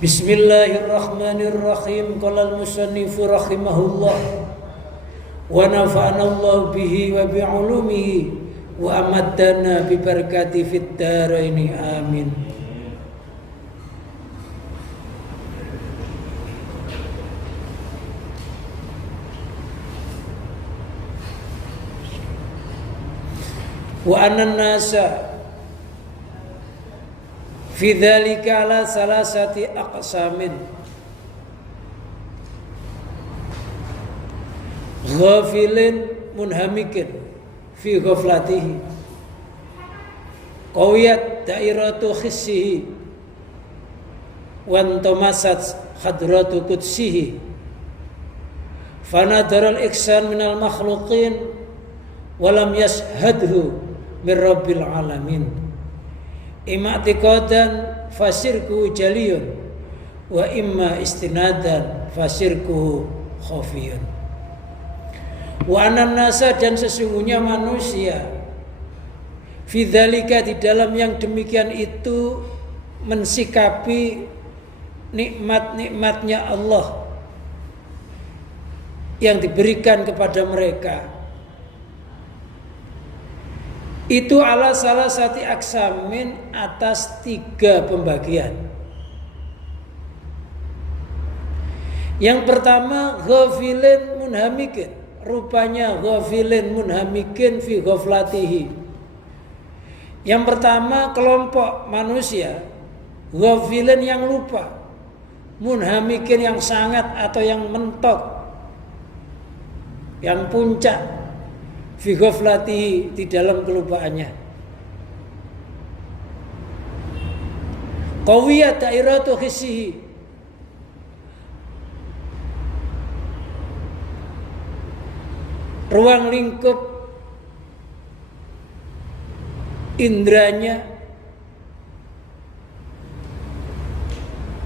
Bismillahirrahmanirrahim. Qala al-musannifu rahimahullah wa nafa'ana Allah bihi wa bi'ulumihi wa amaddana bi barakati fid dharaini amin. Wa anan nasa fi dzalika ala salasati aqsamin ghafilin munhamikin fi ghaflatihi qawiyat dairatu khissihi wan tamasat hadratu qudsihi fanadaral iksan minal makhluqin walam yashhadhu min rabbil alamin imma i'tiqadan fasirku jaliyun wa imma istinadan fasirku khafiyun. Wa anan nasa, dan sesungguhnya manusia fi dzalika, di dalam yang demikian itu mensikapi nikmat-nikmatnya Allah yang diberikan kepada mereka itu ala salah satu aksamin, atas 3 pembagian. Yang pertama ghafilin munhamikin, rupanya ghafilin munhamikin fi ghaflatihi. Yang pertama kelompok manusia ghafilin yang lupa, munhamikin yang sangat atau yang mentok, yang puncak, fi ghaflatihi, di dalam kelupaannya. Qawiyat dairatu khissihi, ruang lingkup indranya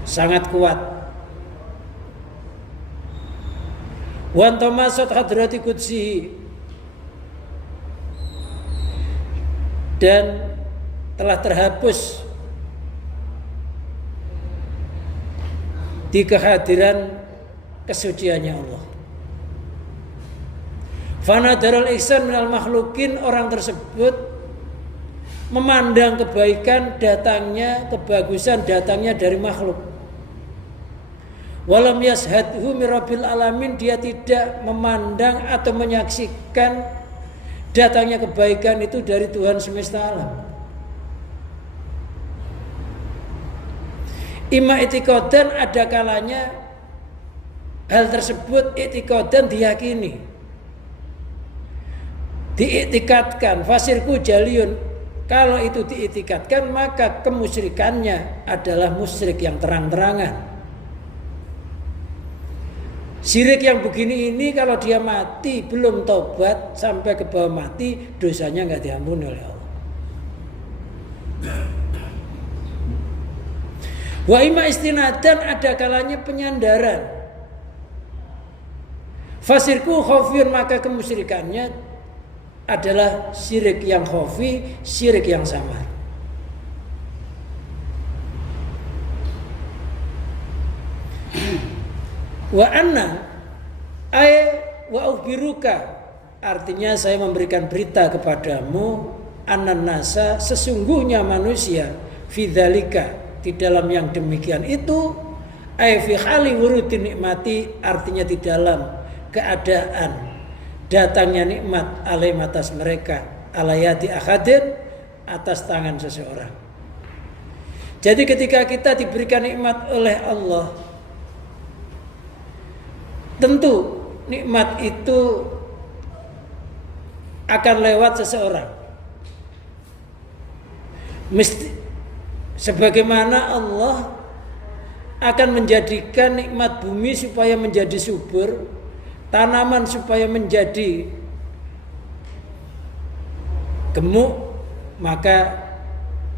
sangat kuat. Wa tamasat hadrati qudsihi, dan telah terhapus di kehadiran kesuciannya Allah. Fanadarul ihsan minal makhlukin, orang tersebut memandang kebaikan datangnya, kebagusan datangnya dari makhluk. Walam yashadhu min rabbil alamin, dia tidak memandang atau menyaksikan datangnya kebaikan itu dari Tuhan semesta alam. Ima i'tiqadan, ada kalanya hal tersebut i'tiqadan diyakini, diiktikadkan, fasirku jaliyun, kalau itu diiktikadkan maka kemusyrikannya adalah musyrik yang terang-terangan. Syirik yang begini ini kalau dia mati belum tobat sampai ke bawah mati, dosanya nggak diampuni oleh Allah. Wa imma istinadan, ada kalanya penyandaran. Fasirku khafiyun, maka kemusyrikannya adalah syirik yang khafi, syirik yang samar. Wa anna ay wa ukhbiruka, artinya saya memberikan berita kepadamu, annan nasa, sesungguhnya manusia, fi dzalika, di dalam yang demikian itu, ay fi hali wurudin nikmati, artinya di dalam keadaan datangnya nikmat alaihim, atas mereka, alayati akhadin, atas tangan seseorang. Jadi ketika kita diberikan nikmat oleh Allah, tentu nikmat itu akan lewat seseorang. Mesti, sebagaimana Allah akan menjadikan nikmat bumi supaya menjadi subur, tanaman supaya menjadi gemuk, maka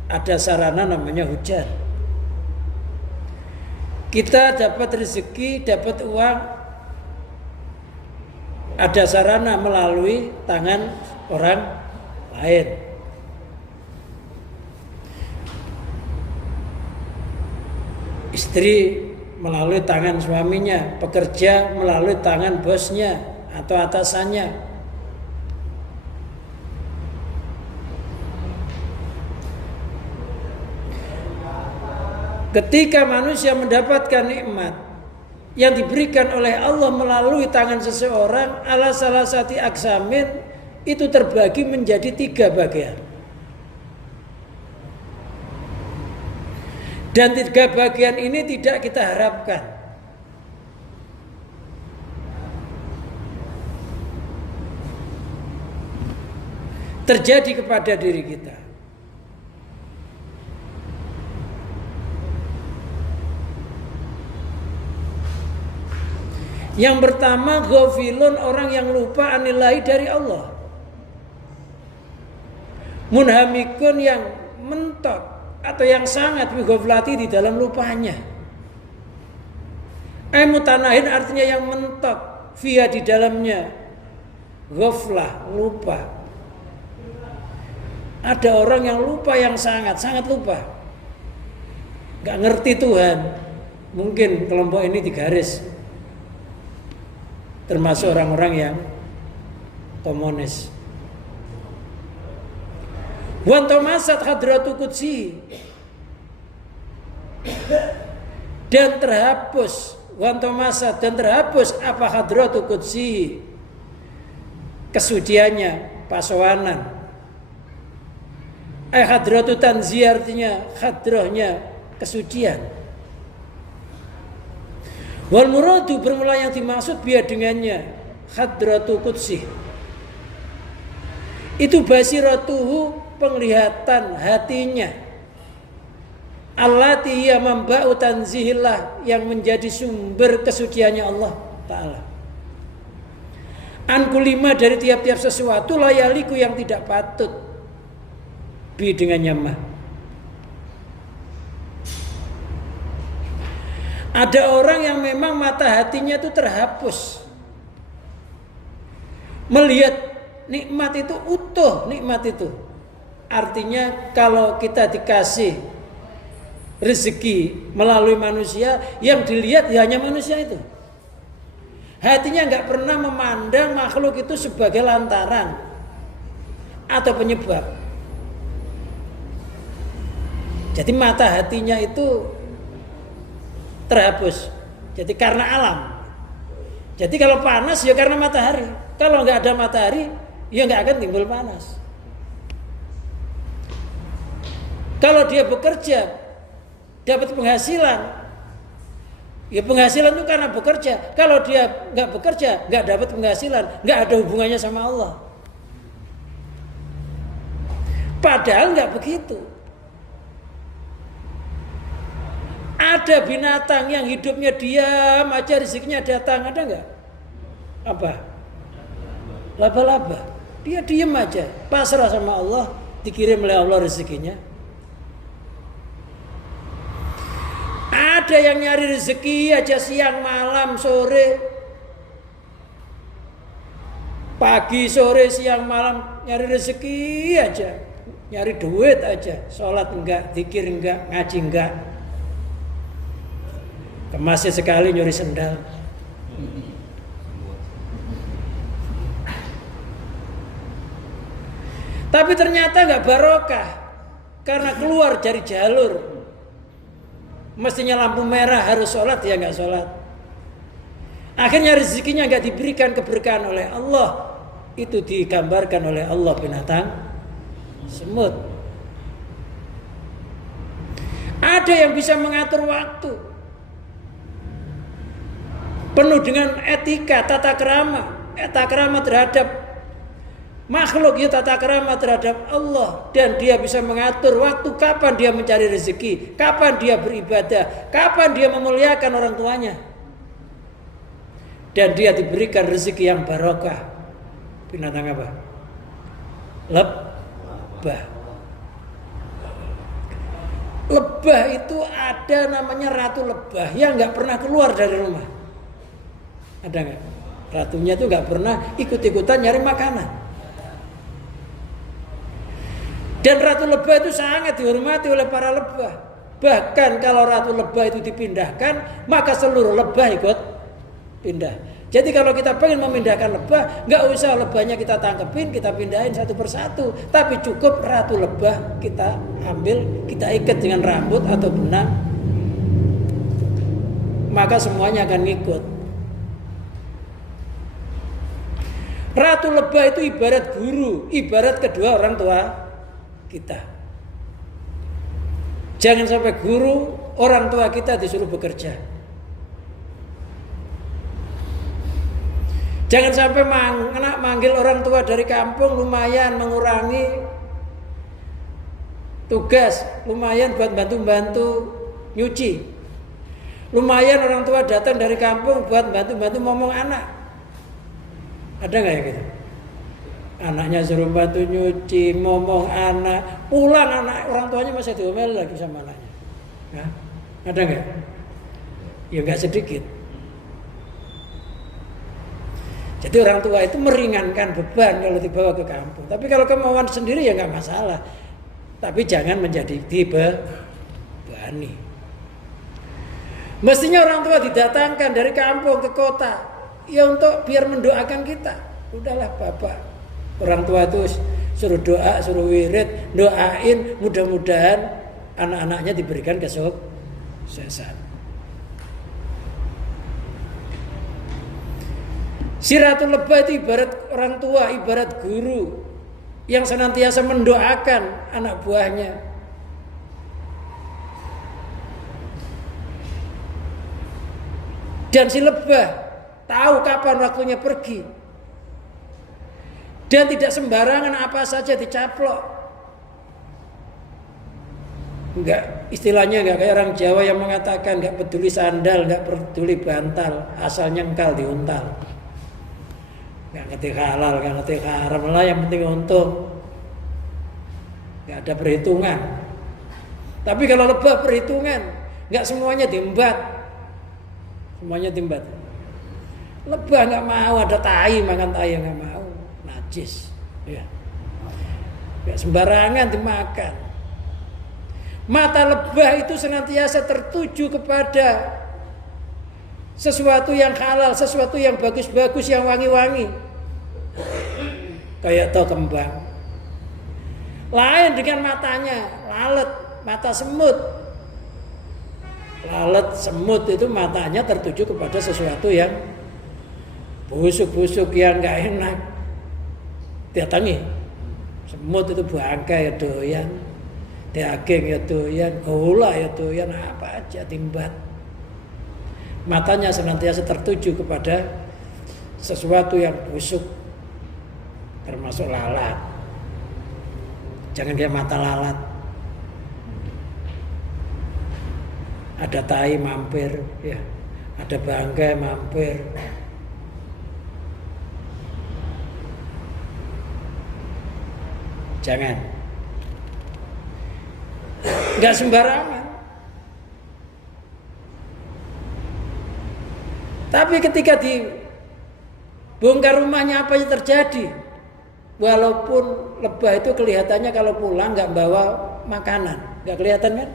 ada sarana namanya hujan. Kita dapat rezeki, dapat uang, ada sarana melalui tangan orang lain. Istri melalui tangan suaminya, pekerja melalui tangan bosnya atau atasannya. Ketika manusia mendapatkan nikmat yang diberikan oleh Allah melalui tangan seseorang, ala salah satu aksamin, itu terbagi menjadi 3 bagian. Dan 3 bagian ini tidak kita harapkan. Terjadi kepada diri kita. Yang pertama, ghafilun, orang yang lupa anillahi dari Allah. Munhamikun, yang mentok atau yang sangat bighaflati, di dalam lupanya. Mutanahin, artinya yang mentok, via, di dalamnya. Ghaflah, lupa. Ada orang yang lupa, yang sangat lupa, gak ngerti Tuhan. Mungkin kelompok ini digaris, termasuk orang-orang yang komunis. Wantomasat hadratu qudsi, dan terhapus, wantomasat, dan terhapus apa hadratu qudsi, kesuciannya, pasowanan. Hadratu tanzih, artinya hadrahnya kesucian. Wal muradu, bermula yang dimaksud biar dengannya hadratu qudsi, itu basiratuhu, penglihatan hatinya, allati hiya mamba'u tanzihillah, yang menjadi sumber kesuciannya Allah Ta'ala. An kulima, dari tiap-tiap sesuatu, layaliku, yang tidak patut, bi, dengannya mah. Ada orang yang memang mata hatinya itu terhapus, melihat nikmat itu utuh, nikmat itu. Artinya kalau kita dikasih rezeki melalui manusia, yang dilihat ya hanya manusia itu. Hatinya nggak pernah memandang makhluk itu sebagai lantaran atau penyebab. Jadi mata hatinya itu terhapus. Jadi karena alam. Jadi kalau panas ya karena matahari. Kalau nggak ada matahari ya nggak akan timbul panas. Kalau dia bekerja dapat penghasilan, ya penghasilan itu karena bekerja. Kalau dia nggak bekerja, nggak dapat penghasilan, nggak ada hubungannya sama Allah. Padahal nggak begitu. Ada binatang yang hidupnya diam aja, rezekinya datang, ada nggak? Apa? Laba-laba. Dia diam aja, pasrah sama Allah, dikirim oleh Allah rezekinya. Ada yang nyari rezeki aja siang, malam, sore, pagi, sore, siang, malam, nyari rezeki aja, nyari duit aja, sholat enggak, zikir enggak, ngaji enggak. Ke masjid sekali nyuri sendal. Tapi ternyata enggak barokah, karena keluar dari jalur. Mestinya lampu merah harus sholat, ya nggak sholat. Akhirnya rezekinya nggak diberikan keberkahan oleh Allah. Itu digambarkan oleh Allah binatang semut. Ada yang bisa mengatur waktu, penuh dengan etika, tata krama terhadap makhluk, ya tata krama terhadap Allah, dan dia bisa mengatur waktu, kapan dia mencari rezeki, kapan dia beribadah, kapan dia memuliakan orang tuanya, dan dia diberikan rezeki yang barokah. Binatang apa? Lebah. Lebah itu ada namanya ratu lebah yang nggak pernah keluar dari rumah. Ada nggak? Ratunya itu nggak pernah ikut-ikutan nyari makanan. Dan ratu lebah itu sangat dihormati oleh para lebah. Bahkan kalau ratu lebah itu dipindahkan, maka seluruh lebah ikut pindah. Jadi kalau kita pengen memindahkan lebah, nggak usah lebahnya kita tangkepin, kita pindahin satu persatu, tapi cukup ratu lebah kita ambil, kita ikat dengan rambut atau benang, maka semuanya akan ngikut. Ratu lebah itu ibarat guru, ibarat kedua orang tua kita. Jangan sampai guru, orang tua kita disuruh bekerja. Jangan sampai anak manggil orang tua dari kampung, lumayan mengurangi tugas, lumayan buat bantu-bantu nyuci. Lumayan orang tua datang dari kampung buat bantu-bantu ngomong anak. Ada nggak ya gitu? Anaknya suruh bantu nyuci, ngomong anak, pulang anak orang tuanya masih diomel lagi sama anaknya. Nah, ada nggak? Ya nggak sedikit. Jadi orang tua itu meringankan beban kalau dibawa ke kampung. Tapi kalau kemauan sendiri ya nggak masalah. Tapi jangan menjadi dibebani. Mestinya orang tua didatangkan dari kampung ke kota, ya untuk biar mendoakan kita. Udahlah bapak, orang tua itu suruh doa, suruh wirid, doain, mudah-mudahan anak-anaknya diberikan kesuksesan. Si ratu lebah itu ibarat orang tua, ibarat guru yang senantiasa mendoakan anak buahnya. Dan si lebah tahu kapan waktunya pergi. Dan tidak sembarangan apa saja dicaplok. Enggak, istilahnya enggak kayak orang Jawa yang mengatakan enggak peduli sandal, enggak peduli bantal, asal nyengkal diuntal. Enggak ngerti halal, enggak ngerti haram lah, yang penting untung. Enggak ada perhitungan. Tapi kalau lebah perhitungan, enggak semuanya diembat. Semuanya diembat. Lebah enggak mau ada tai, makan tai enggak mau, najis. Ya. Enggak sembarangan dimakan. Mata lebah itu senantiasa tertuju kepada sesuatu yang halal, sesuatu yang bagus-bagus, yang wangi-wangi. Kayak toh kembang. Lain dengan matanya, lalat, mata semut. Lalat, semut itu matanya tertuju kepada sesuatu yang busuk-busuk, yang gak enak. Datangi. Semut itu bangkai ya doyan, daging ya doyan, gula ya doyan, apa aja timbat. Matanya senantiasa tertuju kepada sesuatu yang busuk, termasuk lalat. Jangan kayak mata lalat. Ada tai mampir, ya. Ada bangkai mampir. Jangan. Enggak sembarangan. Tapi ketika dibongkar rumahnya apa yang terjadi? Walaupun lebah itu kelihatannya kalau pulang nggak bawa makanan, nggak kelihatan kan?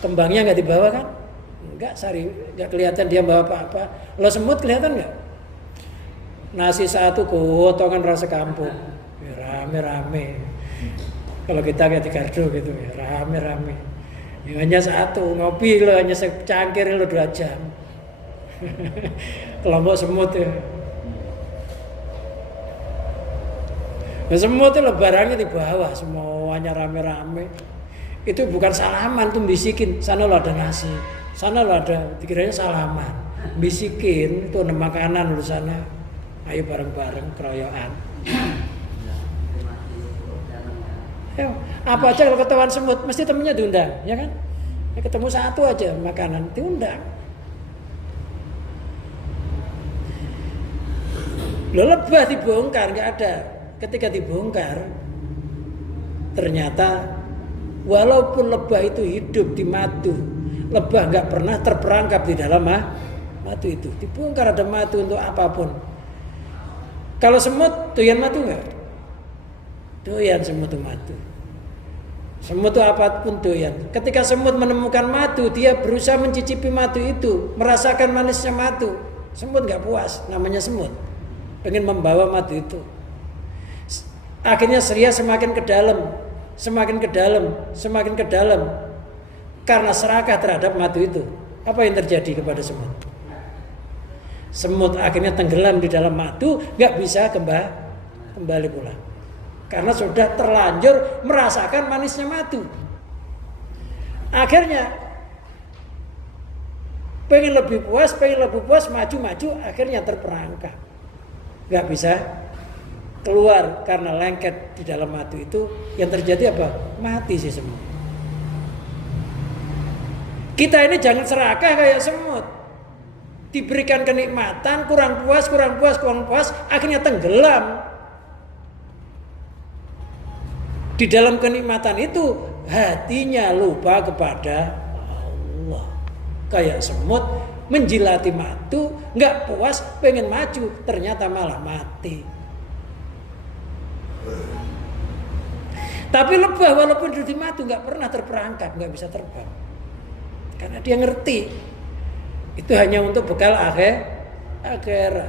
Kembangnya nggak dibawa kan? Nggak, nggak kelihatan dia bawa apa-apa. Kalau semut kelihatan nggak? Nasi satu gotongan rasa kampung, ya, rame-rame. Kalau kita kayak di Gardu gitu, ya, rame-rame. Ya, hanya satu ngopi lo, hanya secangkir lo 2 jam. Kelompok semut ya. Nah, semut itu lebarannya di bawah, semuanya rame-rame. Itu bukan salaman, tuh bisikin. Sana lo ada nasi, sana lo ada, dikiranya salaman. Bisikin, itu ada makanan di sana. Ayo bareng-bareng keroyokan. Ya, apa aja kalau ketahuan semut, mesti temennya diundang, ya kan? Ya, ketemu satu aja makanan, diundang. Lo lebah dibongkar nggak ada. Ketika dibongkar, ternyata walaupun lebah itu hidup di madu, lebah nggak pernah terperangkap di dalam madu itu. Dibongkar ada madu untuk apapun. Kalau semut doyan madu nggak? Doyan semut madu. Semut itu apapun doyan. Ketika semut menemukan madu, dia berusaha mencicipi madu itu, merasakan manisnya madu. Semut nggak puas, namanya semut. Pengen membawa madu itu. Akhirnya Surya semakin ke dalam, semakin ke dalam, semakin ke dalam. Karena serakah terhadap madu itu. Apa yang terjadi kepada semut? Semut akhirnya tenggelam di dalam madu, nggak bisa kembali pulang. Karena sudah terlanjur merasakan manisnya madu. Akhirnya pengen lebih puas, maju, akhirnya terperangkap. Nggak bisa keluar karena lengket di dalam madu itu. Yang terjadi apa? Mati sih semut. Kita ini jangan serakah kayak semut. Diberikan kenikmatan, kurang puas, akhirnya tenggelam. Di dalam kenikmatan itu hatinya lupa kepada Allah. Kayak semut menjilati madu, nggak puas, pengen maju, ternyata malah mati. Tapi lebah walaupun duduk di madu nggak pernah terperangkap, nggak bisa terbang. Karena dia ngerti itu hanya untuk bekal akhirat.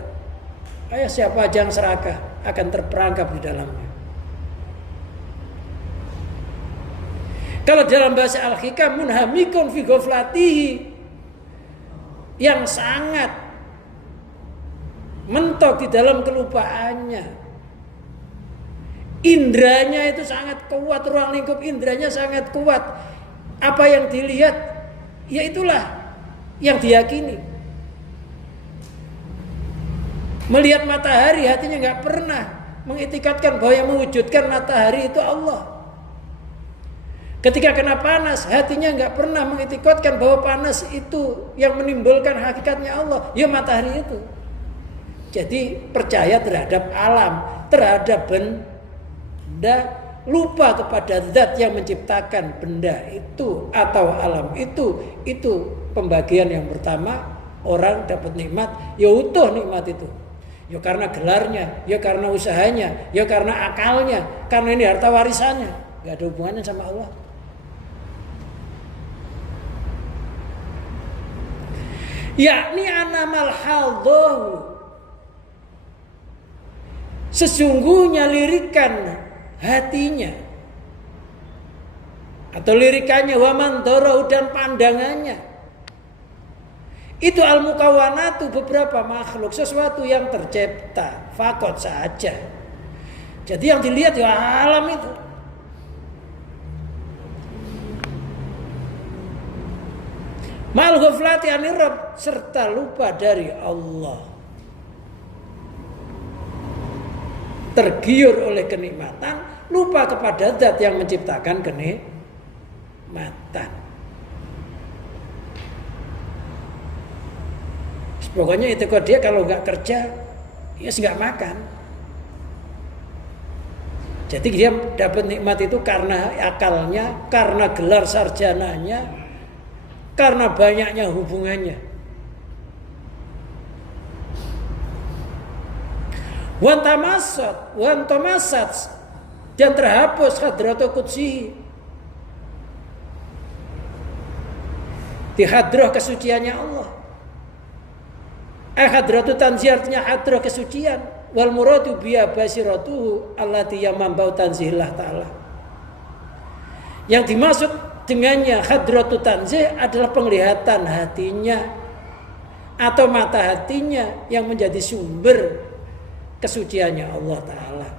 Ayo siapa aja yang serakah akan terperangkap di dalamnya. Kalau dalam bahasa Al-Hikam, munhamikun fi ghaflatihi, yang sangat mentok di dalam kelupaannya. Indranya itu sangat kuat, ruang lingkup indranya sangat kuat. Apa yang dilihat, ya itulah yang diyakini. Melihat matahari, hatinya nggak pernah mengitikadkan bahwa yang mewujudkan matahari itu Allah. Ketika kena panas, hatinya nggak pernah mengitikadkan bahwa panas itu yang menimbulkan hakikatnya Allah, ya matahari itu. Jadi percaya terhadap alam, terhadap benda, lupa kepada zat yang menciptakan benda itu atau alam itu pembagian yang pertama. Orang dapat nikmat, ya utuh nikmat itu. Ya karena gelarnya, ya karena usahanya, ya karena akalnya, karena ini harta warisannya, nggak ada hubungannya sama Allah. Yakni anamal haldahu, sesungguhnya lirikan hatinya atau lirikannya, waman dorau, dan pandangannya itu al-mukawanatu, beberapa makhluk, sesuatu yang tercipta, fakot saja. Jadi yang dilihat ya alam itu. Mal ghaflati anir Rabb, serta lupa dari Allah. Tergiur oleh kenikmatan, lupa kepada zat yang menciptakan kenikmatan. Pokoknya itu kok dia kalau nggak kerja, ya nggak makan. Jadi dia dapat nikmat itu karena akalnya, karena gelar sarjananya, karena banyaknya hubungannya. Wan tamasat, dan terhapus hadratu qudsi, di hadrah kesuciannya Allah. Hadratu tanzih artinya hadrah kesucian. Wal muradu biya basiratuhu allati yamambau tanzihillah ta'ala. Yang dimaksud dengannya hadratu tanzih adalah penglihatan hatinya atau mata hatinya yang menjadi sumber kesuciannya Allah Ta'ala.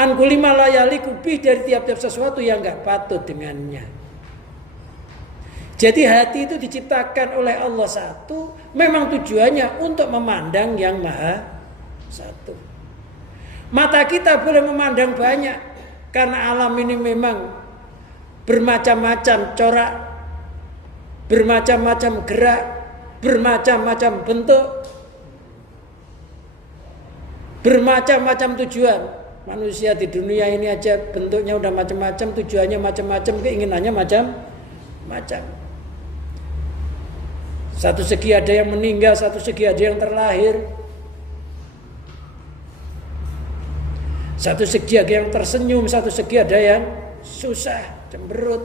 An kulli ma la yaliqu bih, dari tiap-tiap sesuatu yang enggak patut dengannya. Jadi hati itu diciptakan oleh Allah satu, memang tujuannya untuk memandang yang maha satu. Mata kita boleh memandang banyak, karena alam ini memang bermacam-macam corak, bermacam-macam gerak, bermacam-macam bentuk, bermacam-macam tujuan. Manusia di dunia ini aja bentuknya udah macam-macam, tujuannya macam-macam, keinginannya macam-macam. Satu segi ada yang meninggal, satu segi ada yang terlahir. Satu segi ada yang tersenyum, satu segi ada yang susah, cemberut.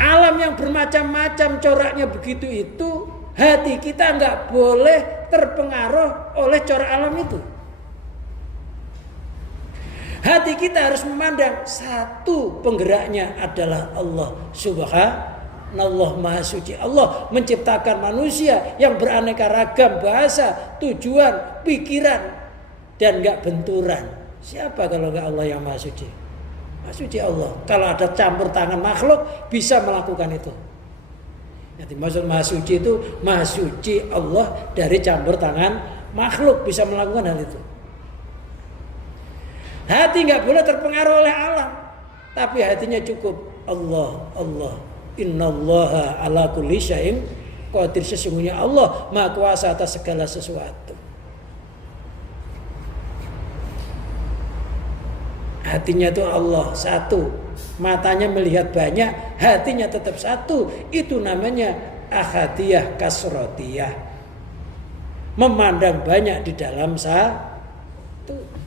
Alam yang bermacam-macam coraknya begitu itu, hati kita nggak boleh terpengaruh oleh corak alam itu. Hati kita harus memandang satu penggeraknya adalah Allah Subhanallah Maha Suci. Allah menciptakan manusia yang beraneka ragam bahasa, tujuan, pikiran, dan nggak benturan. Siapa kalau nggak Allah yang Maha Suci? Maha Suci Allah. Kalau ada campur tangan makhluk bisa melakukan itu. Jadi maksud Maha Suci itu Maha Suci Allah dari campur tangan makhluk bisa melakukan hal itu. Hati nggak boleh terpengaruh oleh alam, tapi hatinya cukup Allah, Allah. Innallaha ala kulli syai'in qadir. Sesungguhnya Allah Maha Kuasa atas segala sesuatu. Hatinya itu Allah satu, matanya melihat banyak, hatinya tetap satu. Itu namanya ahadiyah kasrotiyah, memandang banyak di dalam satu.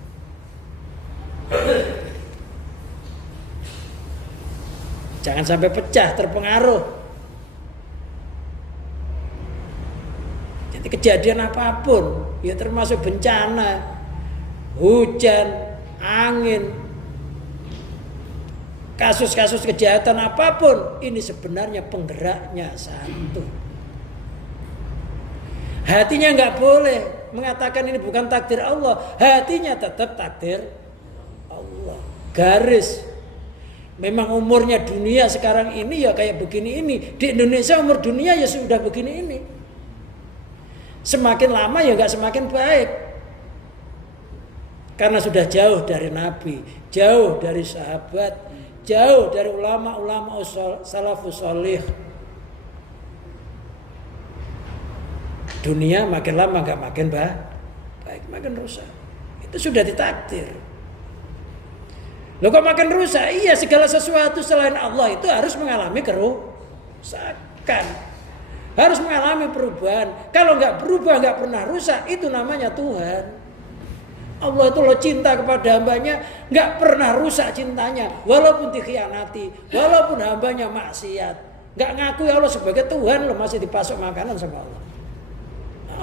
Jangan sampai pecah, terpengaruh. Jadi kejadian apapun, ya termasuk bencana, hujan, angin, kasus-kasus kejahatan apapun, ini sebenarnya penggeraknya satu. Hatinya nggak boleh mengatakan ini bukan takdir Allah, hatinya tetap takdir Allah. Garis. Memang umurnya dunia sekarang ini ya kayak begini ini. Di Indonesia umur dunia ya sudah begini ini. Semakin lama ya nggak semakin baik. Karena sudah jauh dari Nabi, jauh dari sahabat, jauh dari ulama-ulama salafus sholih. Dunia makin lama nggak makin baik, makin rusak. Itu sudah ditakdir. Loh kok makin rusak? Iya, segala sesuatu selain Allah itu harus mengalami kerusakan, harus mengalami perubahan. Kalau nggak berubah, nggak pernah rusak, itu namanya Tuhan. Allah itu loh cinta kepada hambanya, nggak pernah rusak cintanya, walaupun dikhianati, walaupun hambanya maksiat, nggak ngakui Allah sebagai Tuhan, loh masih dipasok makanan sama Allah.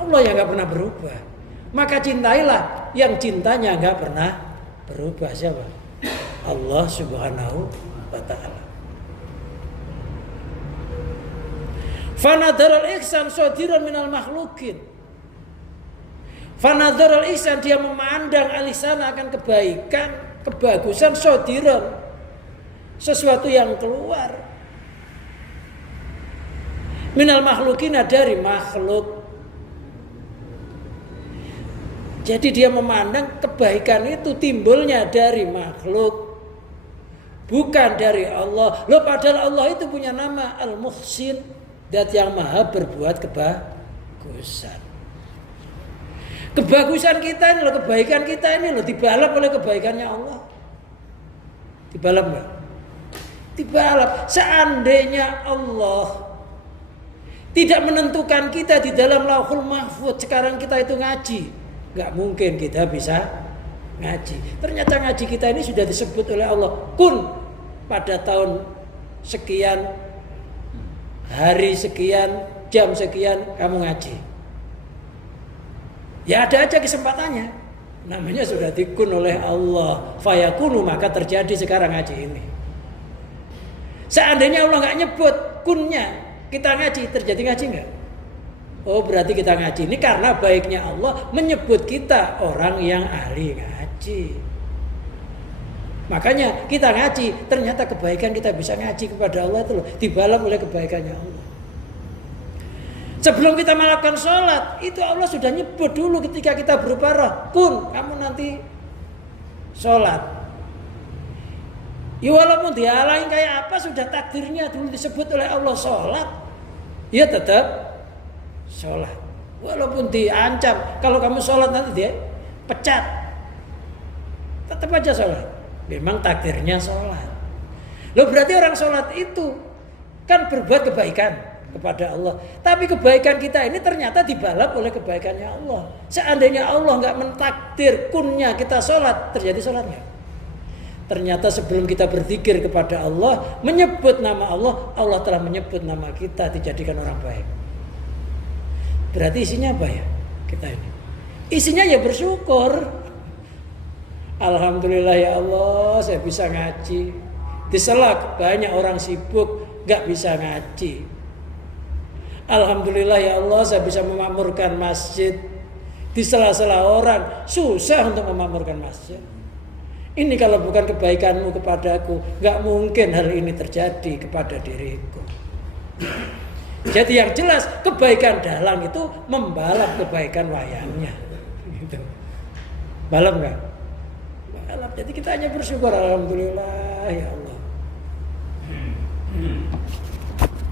Allah yang nggak pernah berubah. Maka cintailah yang cintanya nggak pernah berubah. Siapa? Allah Subhanahu wa ta'ala. Fanadharul ihsan sadiran minal makhlukin. Fanadharul ihsan, dia memandang alisana akan kebaikan, kebagusan, sadiran, sesuatu yang keluar minal makhlukin, dari makhluk. Jadi dia memandang kebaikan itu timbulnya dari makhluk, bukan dari Allah. Loh padahal Allah itu punya nama Al-Muhsin, zat yang maha berbuat kebagusan. Kebagusan kita ini loh, kebaikan kita ini loh dibalap oleh kebaikannya Allah. Dibalap enggak? Dibalap. Seandainya Allah tidak menentukan kita di dalam Lauhul Mahfuz, sekarang kita itu ngaji, nggak mungkin kita bisa ngaji. Ternyata ngaji kita ini sudah disebut oleh Allah, kun pada tahun sekian, hari sekian, jam sekian kamu ngaji. Ya ada aja kesempatannya. Namanya sudah dikun oleh Allah, fayakunu, maka terjadi sekarang ngaji ini. Seandainya Allah nggak nyebut kunnya, kita ngaji, terjadi ngaji nggak? Oh berarti kita ngaji ini karena baiknya Allah menyebut kita orang yang ahli ngaji. Makanya kita ngaji, ternyata kebaikan kita bisa ngaji kepada Allah itu loh, dibalap oleh kebaikannya Allah. Sebelum kita melakukan sholat, itu Allah sudah nyebut dulu ketika kita beruparah, kun kamu nanti sholat. Ya walaupun dihalangi kayak apa, sudah takdirnya dulu disebut oleh Allah sholat, ya tetap sholat. Walaupun diancam, kalau kamu sholat nanti dia pecat, tetap aja sholat. Memang takdirnya sholat. Loh berarti orang sholat itu kan berbuat kebaikan kepada Allah. Tapi kebaikan kita ini ternyata dibalap oleh kebaikannya Allah. Seandainya Allah nggak mentakdir kunnya kita sholat, terjadi sholat nggak? Ternyata sebelum kita berzikir kepada Allah, menyebut nama Allah, Allah telah menyebut nama kita, dijadikan orang baik. Berarti isinya apa ya kita ini? Isinya ya bersyukur. Alhamdulillah ya Allah, saya bisa ngaji. Di sela banyak orang sibuk gak bisa ngaji. Alhamdulillah ya Allah, saya bisa memakmurkan masjid. Di sela-sela orang susah untuk memakmurkan masjid. Ini kalau bukan kebaikanmu kepadaku, gak mungkin hal ini terjadi kepada diriku. Jadi yang jelas kebaikan dalang itu membalap kebaikan wayangnya. Gitu. Balap gak? Balap. Jadi kita hanya bersyukur, alhamdulillah ya Allah.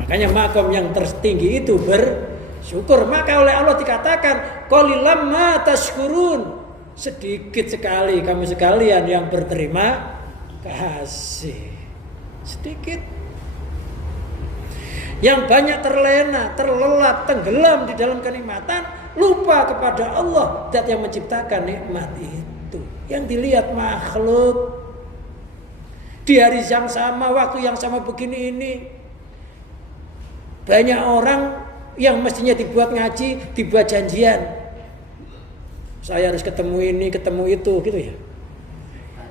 Makanya makom yang tertinggi itu bersyukur. Maka oleh Allah dikatakan qalilam ma tashkurun. Sedikit sekali kamu sekalian yang berterima kasih. Sedikit. Yang banyak terlena, terlelap, tenggelam di dalam kenikmatan, lupa kepada Allah, zat yang menciptakan nikmat itu. Yang dilihat makhluk. Di hari yang sama, waktu yang sama begini ini, banyak orang yang mestinya dibuat ngaji, dibuat janjian. Saya harus ketemu ini, ketemu itu, gitu ya.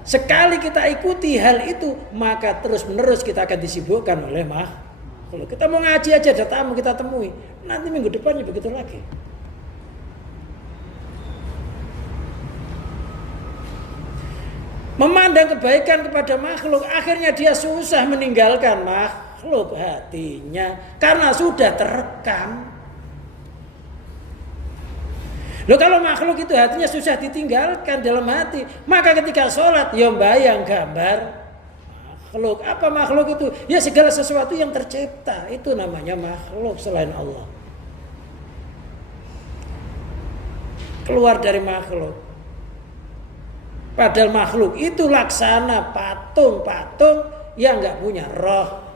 Sekali kita ikuti hal itu, maka terus menerus kita akan disibukkan oleh makhluk. Kita mau ngaji aja, ada tamu kita temui. Nanti minggu depannya begitu lagi. Memandang kebaikan kepada makhluk, akhirnya dia susah meninggalkan makhluk hatinya karena sudah terekam. Loh, kalau makhluk itu hatinya susah ditinggalkan dalam hati, maka ketika sholat ya bayang gambar makhluk. Apa makhluk itu? Ya segala sesuatu yang tercipta, itu namanya makhluk selain Allah. Keluar dari makhluk. Padahal makhluk itu laksana patung-patung yang nggak punya roh.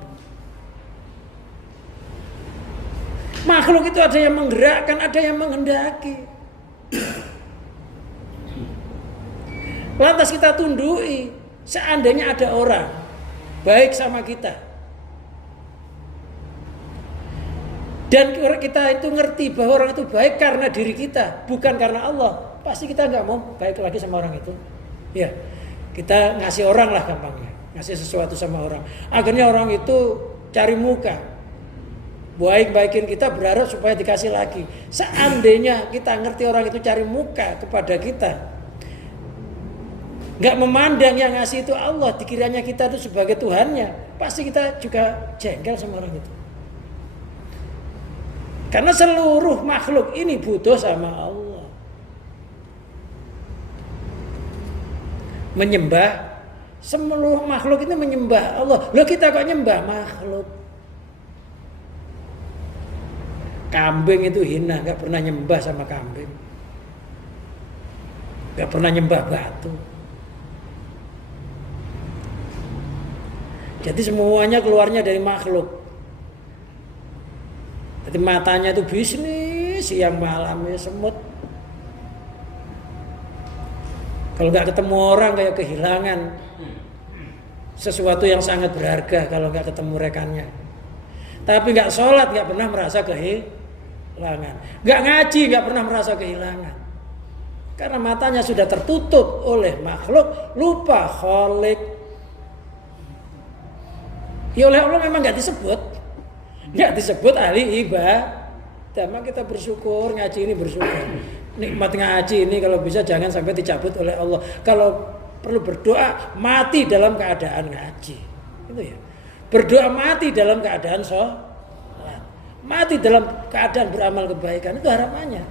Makhluk itu ada yang menggerakkan, ada yang menghendaki. Lantas kita tundui. Seandainya ada orang baik sama kita, dan kita itu ngerti bahwa orang itu baik karena diri kita, bukan karena Allah, pasti kita nggak mau baik lagi sama orang itu. Ya, kita ngasih orang lah gampangnya, ngasih sesuatu sama orang. Akhirnya orang itu cari muka, baik-baikin kita, berharap supaya dikasih lagi. Seandainya kita ngerti orang itu cari muka kepada kita, nggak memandang yang ngasih itu Allah, dikiranya kita itu sebagai Tuhannya, pasti kita juga jengkel sama orang itu. Karena seluruh makhluk ini butuh sama Allah. Menyembah, seluruh makhluk ini menyembah Allah. Loh, kita kok nyembah makhluk? Kambing itu hina, nggak pernah nyembah sama kambing, nggak pernah nyembah batu. Jadi semuanya keluarnya dari makhluk. Jadi matanya itu bisnis, siang malam ya semut. Kalau nggak ketemu orang kayak kehilangan sesuatu yang sangat berharga kalau nggak ketemu rekannya. Tapi nggak sholat nggak pernah merasa kehilangan. Nggak ngaji nggak pernah merasa kehilangan. Karena matanya sudah tertutup oleh makhluk, lupa Khalik. Ya oleh Allah memang nggak disebut ahli ibadah. Maka kita bersyukur, ngaji ini bersyukur. Nikmat ngaji ini kalau bisa jangan sampai dicabut oleh Allah. Kalau perlu berdoa mati dalam keadaan ngaji, itu ya. Berdoa mati dalam keadaan sholat, mati dalam keadaan beramal kebaikan, itu harapannya.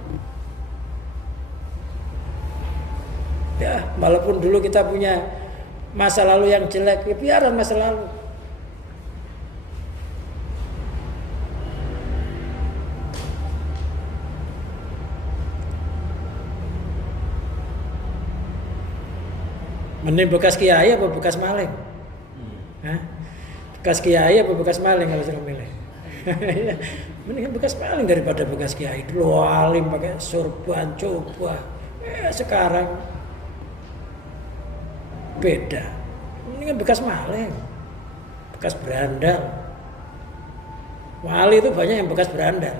Ya, walaupun dulu kita punya masa lalu yang jelek, ya biarkan masa lalu. Mending bekas kiai apa bekas maling? Hah? Bekas kiai apa bekas maling kalau suruh milih? Mending bekas maling daripada bekas kiai. Dulu alim pakai sorban coba. Sekarang beda. Ini kan bekas maling, bekas berandal. Wali itu banyak yang bekas berandal.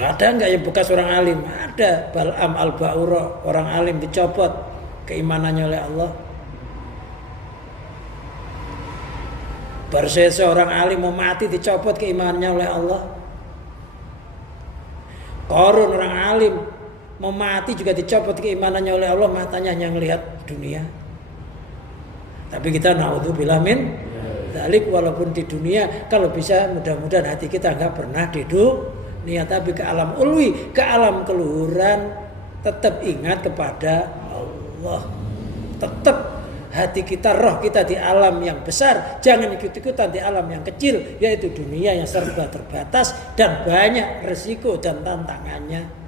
Ada enggak yang bekas orang alim? Ada. Bal'am al-Ba'ura, orang alim dicopot keimanannya oleh Allah. Baru seorang alim mau mati dicopot keimanannya oleh Allah. Qarun orang alim mau mati juga dicopot keimanannya oleh Allah, matanya hanya melihat dunia. Tapi kita naudzubillah min dzalik, walaupun di dunia kalau bisa mudah-mudahan hati kita enggak pernah di dunia, tapi ke alam ulwi, ke alam keluhuran tetap ingat kepada Allah. Tetap hati kita, roh kita di alam yang besar, jangan ikut-ikutan di alam yang kecil, yaitu dunia yang serba terbatas dan banyak resiko dan tantangannya.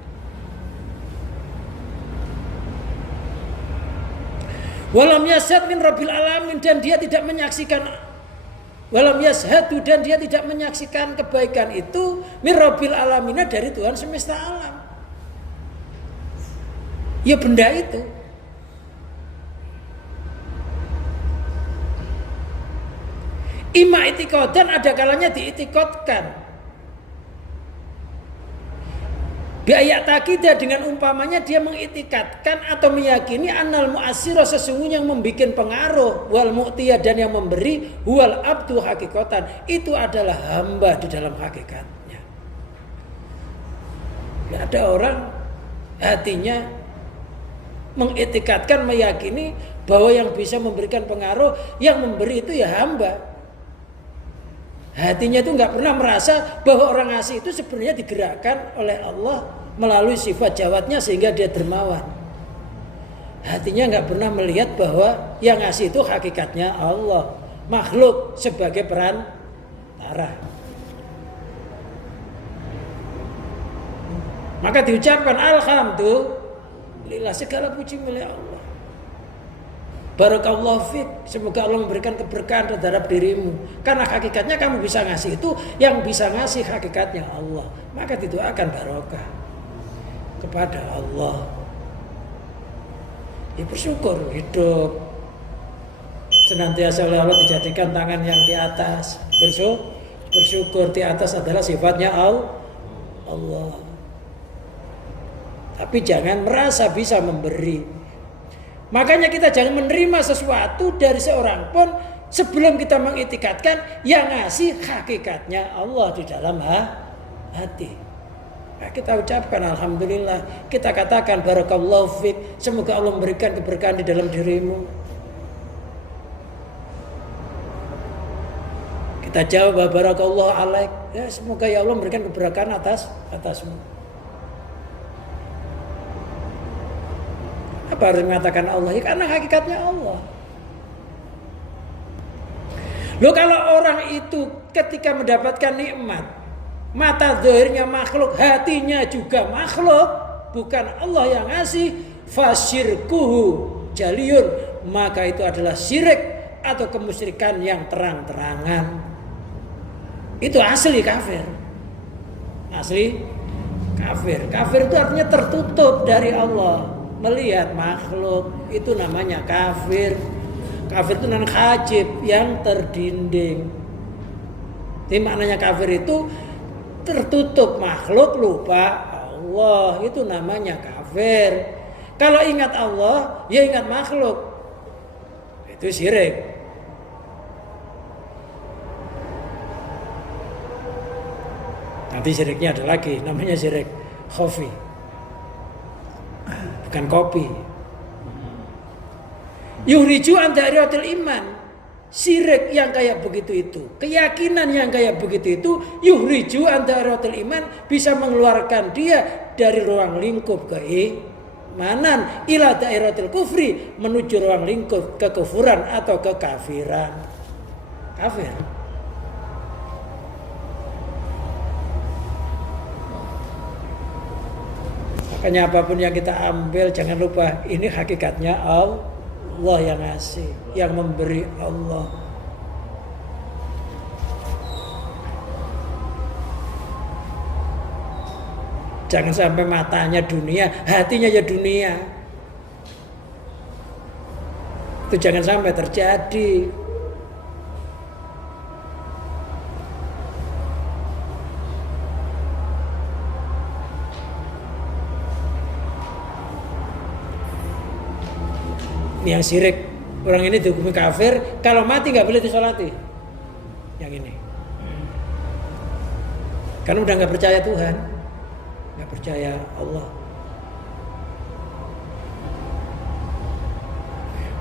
Walam yashhad min rabbil alamin, dan dia tidak menyaksikan, walam yashhadu, dan dia tidak menyaksikan kebaikan itu min rabbil alamin, dari Tuhan semesta alam. Ya benda itu. Ima itikodan, ada kalanya diitikotkan. Biaya takidah, dengan umpamanya dia mengitikatkan atau meyakini annal mu'assira, sesungguhnya yang membuat pengaruh, wal mu'tiyah, dan yang memberi, wal abdu hakikatan, itu adalah hamba di dalam hakikatnya. Ya, ada orang hatinya mengitikatkan, meyakini bahwa yang bisa memberikan pengaruh, yang memberi itu ya hamba. Hatinya itu nggak pernah merasa bahwa orang ngasih itu sebenarnya digerakkan oleh Allah melalui sifat jawatnya sehingga dia dermawan. Hatinya nggak pernah melihat bahwa yang ngasih itu hakikatnya Allah, makhluk sebagai perantara. Maka diucapkan alhamdulillah, segala puji milik Allah. Barakallahu fiik, semoga Allah memberikan keberkahan terhadap dirimu. Karena hakikatnya kamu bisa ngasih itu, yang bisa ngasih hakikatnya Allah. Maka didoakan barokah kepada Allah. Ya bersyukur hidup senantiasa oleh Allah dijadikan tangan yang di atas. Bersyukur di atas adalah sifatnya Allah. Tapi jangan merasa bisa memberi. Makanya kita jangan menerima sesuatu dari seorang pun sebelum kita mengitikadkan yang ngasih hakikatnya Allah di dalam hati. Nah, kita ucapkan alhamdulillah, kita katakan barakallahu fiik, semoga Allah memberikan keberkahan di dalam dirimu. Kita jawab barakallahu alaik, ya semoga ya Allah memberikan keberkahan atasmu. Apa harus mengatakan Allah? Ya, karena hakikatnya Allah. Loh, kalau orang itu ketika mendapatkan nikmat, mata zahirnya makhluk, hatinya juga makhluk, bukan Allah yang ngasih, fasyirkuhu jaliyun, maka itu adalah syirik atau kemusyrikan yang terang-terangan. Itu asli kafir. Asli kafir. Kafir itu artinya tertutup dari Allah. Melihat makhluk itu namanya kafir. Kafir itu namanya hajib, yang terdinding. Jadi maknanya kafir itu tertutup makhluk, lupa Allah, itu namanya kafir. Kalau ingat Allah, ya ingat makhluk, itu syirik. Nanti syiriknya ada lagi, namanya syirik khafi, bukan kopi. Yuhriju an da'iratil iman, syirik yang kayak begitu itu, keyakinan yang kayak begitu itu, yuhriju an da'iratil iman, bisa mengeluarkan dia dari ruang lingkup keimanan ila da'iratil kufri, menuju ruang lingkup kekufuran atau kekafiran. Kafir. Makanya apapun yang kita ambil, jangan lupa ini hakikatnya Allah yang ngasih, yang memberi Allah. Jangan sampai matanya dunia, hatinya ya dunia. Itu jangan sampai terjadi. Ini yang syirik. Orang ini dihukumi kafir, kalau mati nggak boleh disolati. Yang ini. Karena udah nggak percaya Tuhan, nggak percaya Allah.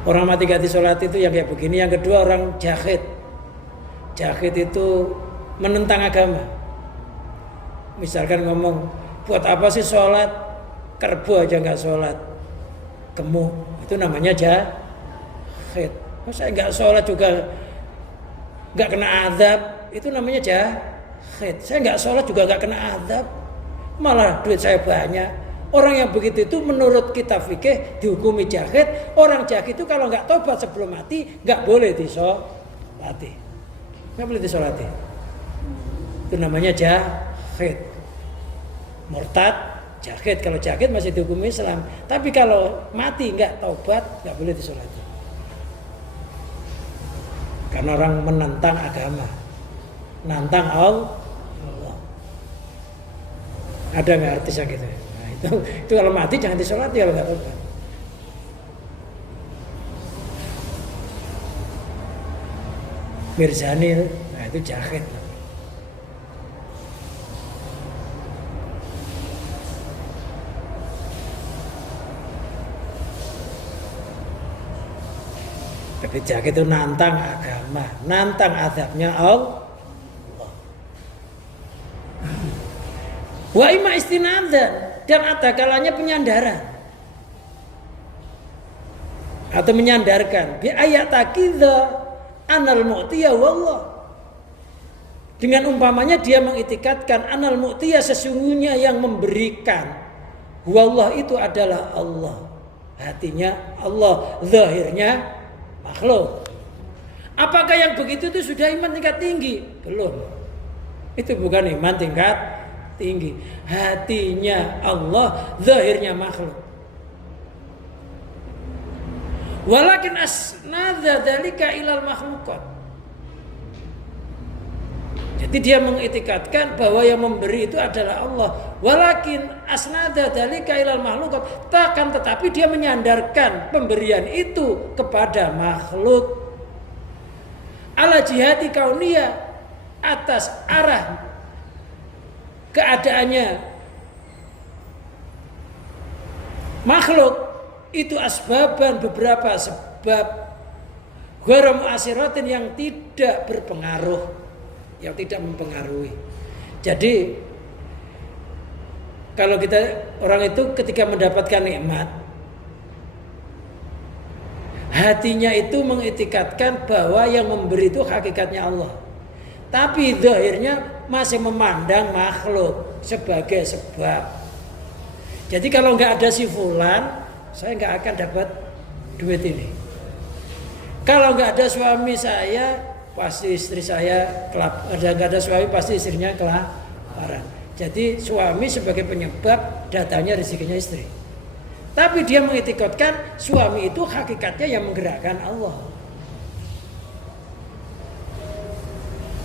Orang mati gak disolati itu yang kayak begini. Yang kedua orang jahid. Jahid itu menentang agama. Misalkan ngomong, buat apa sih sholat? Kerbo aja nggak sholat, gemuk. Itu namanya jahid. Saya nggak sholat juga nggak kena azab. Itu namanya jahid. Saya nggak sholat juga nggak kena azab, malah duit saya banyak. Orang yang begitu itu menurut kitab fikih dihukumi jahid. Orang jahid itu kalau nggak tobat sebelum mati nggak boleh disolati, nggak boleh disolati. Itu namanya jahid. Murtad jahid. Kalau jahid masih dihukumi Islam, tapi kalau mati nggak tobat nggak boleh disolati. Karena orang menentang agama, nantang Allah. Ada nggak artis yang gitu? Itu kalau mati jangan disolati kalau nggak tobat. Mirzani, nah itu jahid. Tapi jahid itu nantang agama, nantang azabnya Allah. Wa ima istinadzan, dan ada kalanya penyandaran atau menyandarkan bi ayat takidza anal mu'tiya wallah, dengan umpamanya dia mengitikadkan anal mu'tiya, sesungguhnya yang memberikan, wallah itu adalah Allah, hatinya Allah, zahirnya makhluk. Apakah yang begitu itu sudah iman tingkat tinggi? Belum. Itu bukan iman tingkat tinggi. Hatinya Allah, zahirnya makhluk. Walakin asnadza dzalika ilal makhluqat. Jadi dia mengitikadkan bahwa yang memberi itu adalah Allah. Walakin asnadza dzalika ilal makhluqat. Tetapi dia menyandarkan pemberian itu kepada makhluk. Ala jihati kauniyah, atas arah keadaannya makhluk itu asbaban, beberapa sebab ghairu mu'assiratin, yang tidak berpengaruh, yang tidak mempengaruhi. Jadi kalau kita, orang itu ketika mendapatkan nikmat, hatinya itu mengitikadkan bahwa yang memberi itu hakikatnya Allah, tapi zahirnya masih memandang makhluk sebagai sebab. Jadi kalau nggak ada si fulan, saya nggak akan dapat duit ini. Kalau nggak ada suami saya, pasti istri saya nggak ada suami, pasti istrinya kelaparan. Jadi suami sebagai penyebab datanya rezekinya istri. Tapi dia mengitikadkan suami itu hakikatnya yang menggerakkan Allah.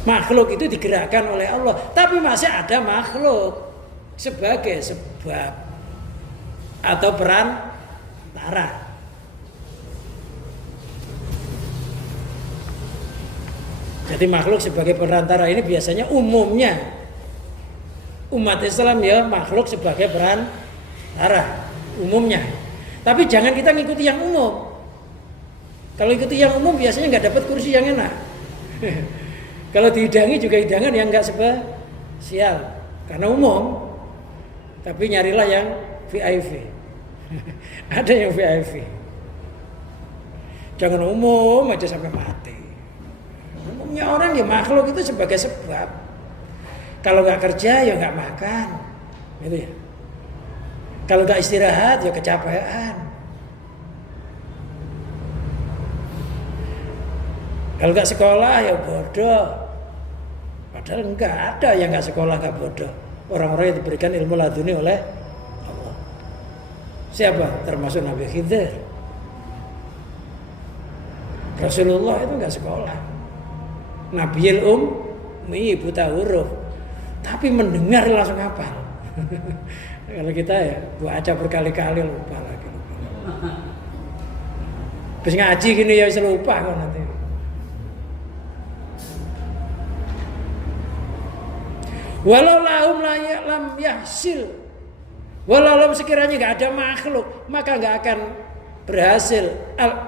Makhluk itu digerakkan oleh Allah, tapi masih ada makhluk sebagai sebab atau perantara. Jadi makhluk sebagai perantara ini biasanya umumnya umat Islam ya, makhluk sebagai perantara umumnya. Tapi jangan kita ngikuti yang umum. Kalau ikuti yang umum biasanya nggak dapat kursi yang enak. Kalau dihidangi juga hidangan yang nggak spesial karena umum. Tapi nyarilah yang VIP. Ada yang VIP. Jangan umum aja sampai mati. Umumnya orang ya makhluk itu sebagai sebab. Kalau nggak kerja ya nggak makan, gitu ya. Kalau nggak istirahat ya kecapean. Kalau nggak sekolah ya bodoh. Padahal nggak ada yang nggak sekolah nggak bodoh. Orang-orang yang diberikan ilmu laduni oleh Allah. Siapa? Termasuk Nabi Khidir. Rasulullah itu nggak sekolah. Nabiul ummi, buta huruf. Tapi mendengar langsung hafal. Kalau kita ya baca berkali-kali lupa lagi. Terus ngaji gini ya bisa lupa kok nanti. Walau lahum lam yahsil. Walau sekiranya nggak ada makhluk, maka nggak akan berhasil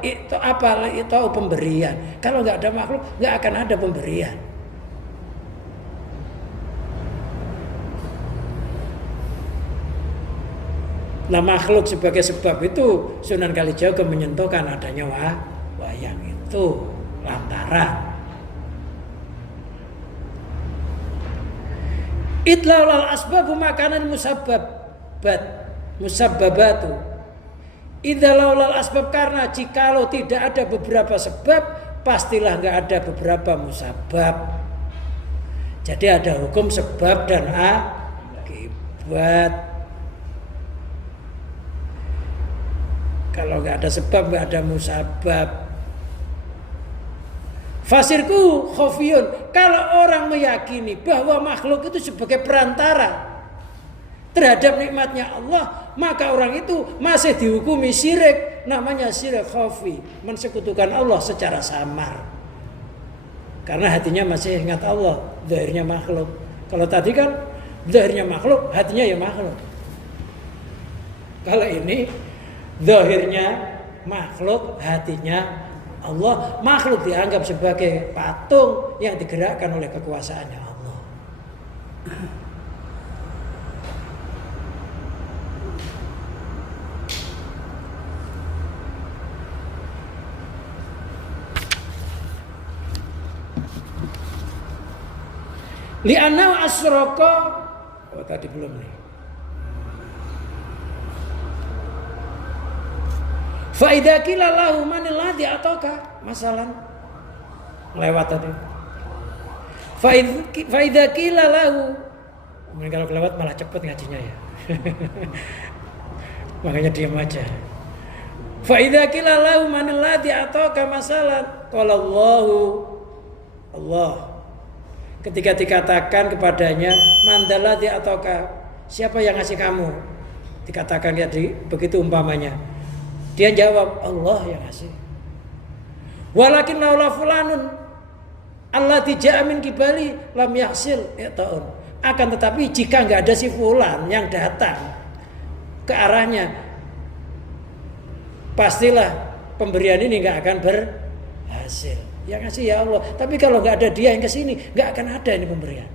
itu pemberian. Kalau nggak ada makhluk, nggak akan ada pemberian. Nah, makhluk sebagai sebab itu Sunan Kalijaga menyentuhkan adanya wayang itu lantaran itlaul asbabu makanan musabbabatu. Idza laulal asbab, karena jikalau tidak ada beberapa sebab, pastilah nggak ada beberapa musabab. Jadi ada hukum sebab dan akibat. Kalau nggak ada sebab, nggak ada musabab. Fasirku khofiyun. Kalau orang meyakini bahwa makhluk itu sebagai perantara terhadap nikmatnya Allah, maka orang itu masih dihukumi syirik. Namanya syirik khafi, mensekutukan Allah secara samar. Karena hatinya masih ingat Allah, zahirnya makhluk. Kalau tadi kan zahirnya makhluk, hatinya ya makhluk. Kalau ini zahirnya makhluk, hatinya Allah. Makhluk dianggap sebagai patung yang digerakkan oleh kekuasaannya Allah. Li'anna asyraka, oh tadi belum nih. Fa idza qila lahu manil ladzi ataka, masalan lewat tadi. Fa idza qila lahu, kalau kelewat malah cepet ngajinya ya. Makanya diam aja. Fa idza qila lahu manil ladzi ataka, masalan qala Allah. Ketika dikatakan kepadanya mandal ladzi ataka, siapa yang ngasih kamu? Dikatakan jadi begitu umpamanya. Dia jawab, Allah yang ngasih. Walakin laula fulanun allati ja'a min qibali lam yahsil ta'un. Akan tetapi jika enggak ada si fulan yang datang ke arahnya, pastilah pemberian ini enggak akan berhasil. Yang ngasih ya Allah. Tapi kalau enggak ada dia yang ke sini, enggak akan ada ini pemberian.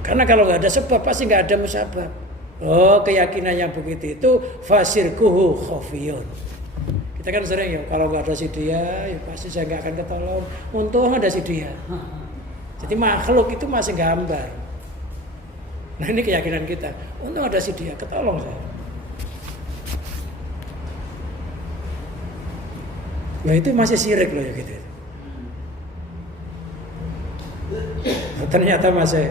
Karena kalau enggak ada sebab, pasti enggak ada musabab. Oh, keyakinan yang begitu itu fasirkuhu khofiyun. Kita kan sering ya, kalau nggak ada si dia, ya pasti saya nggak akan ketolong. Untung ada si dia. Jadi makhluk itu masih gambar. Nah ini keyakinan kita. Untung ada si dia, ketolong saya. Ya itu masih syirik loh ya gitu. Ternyata masih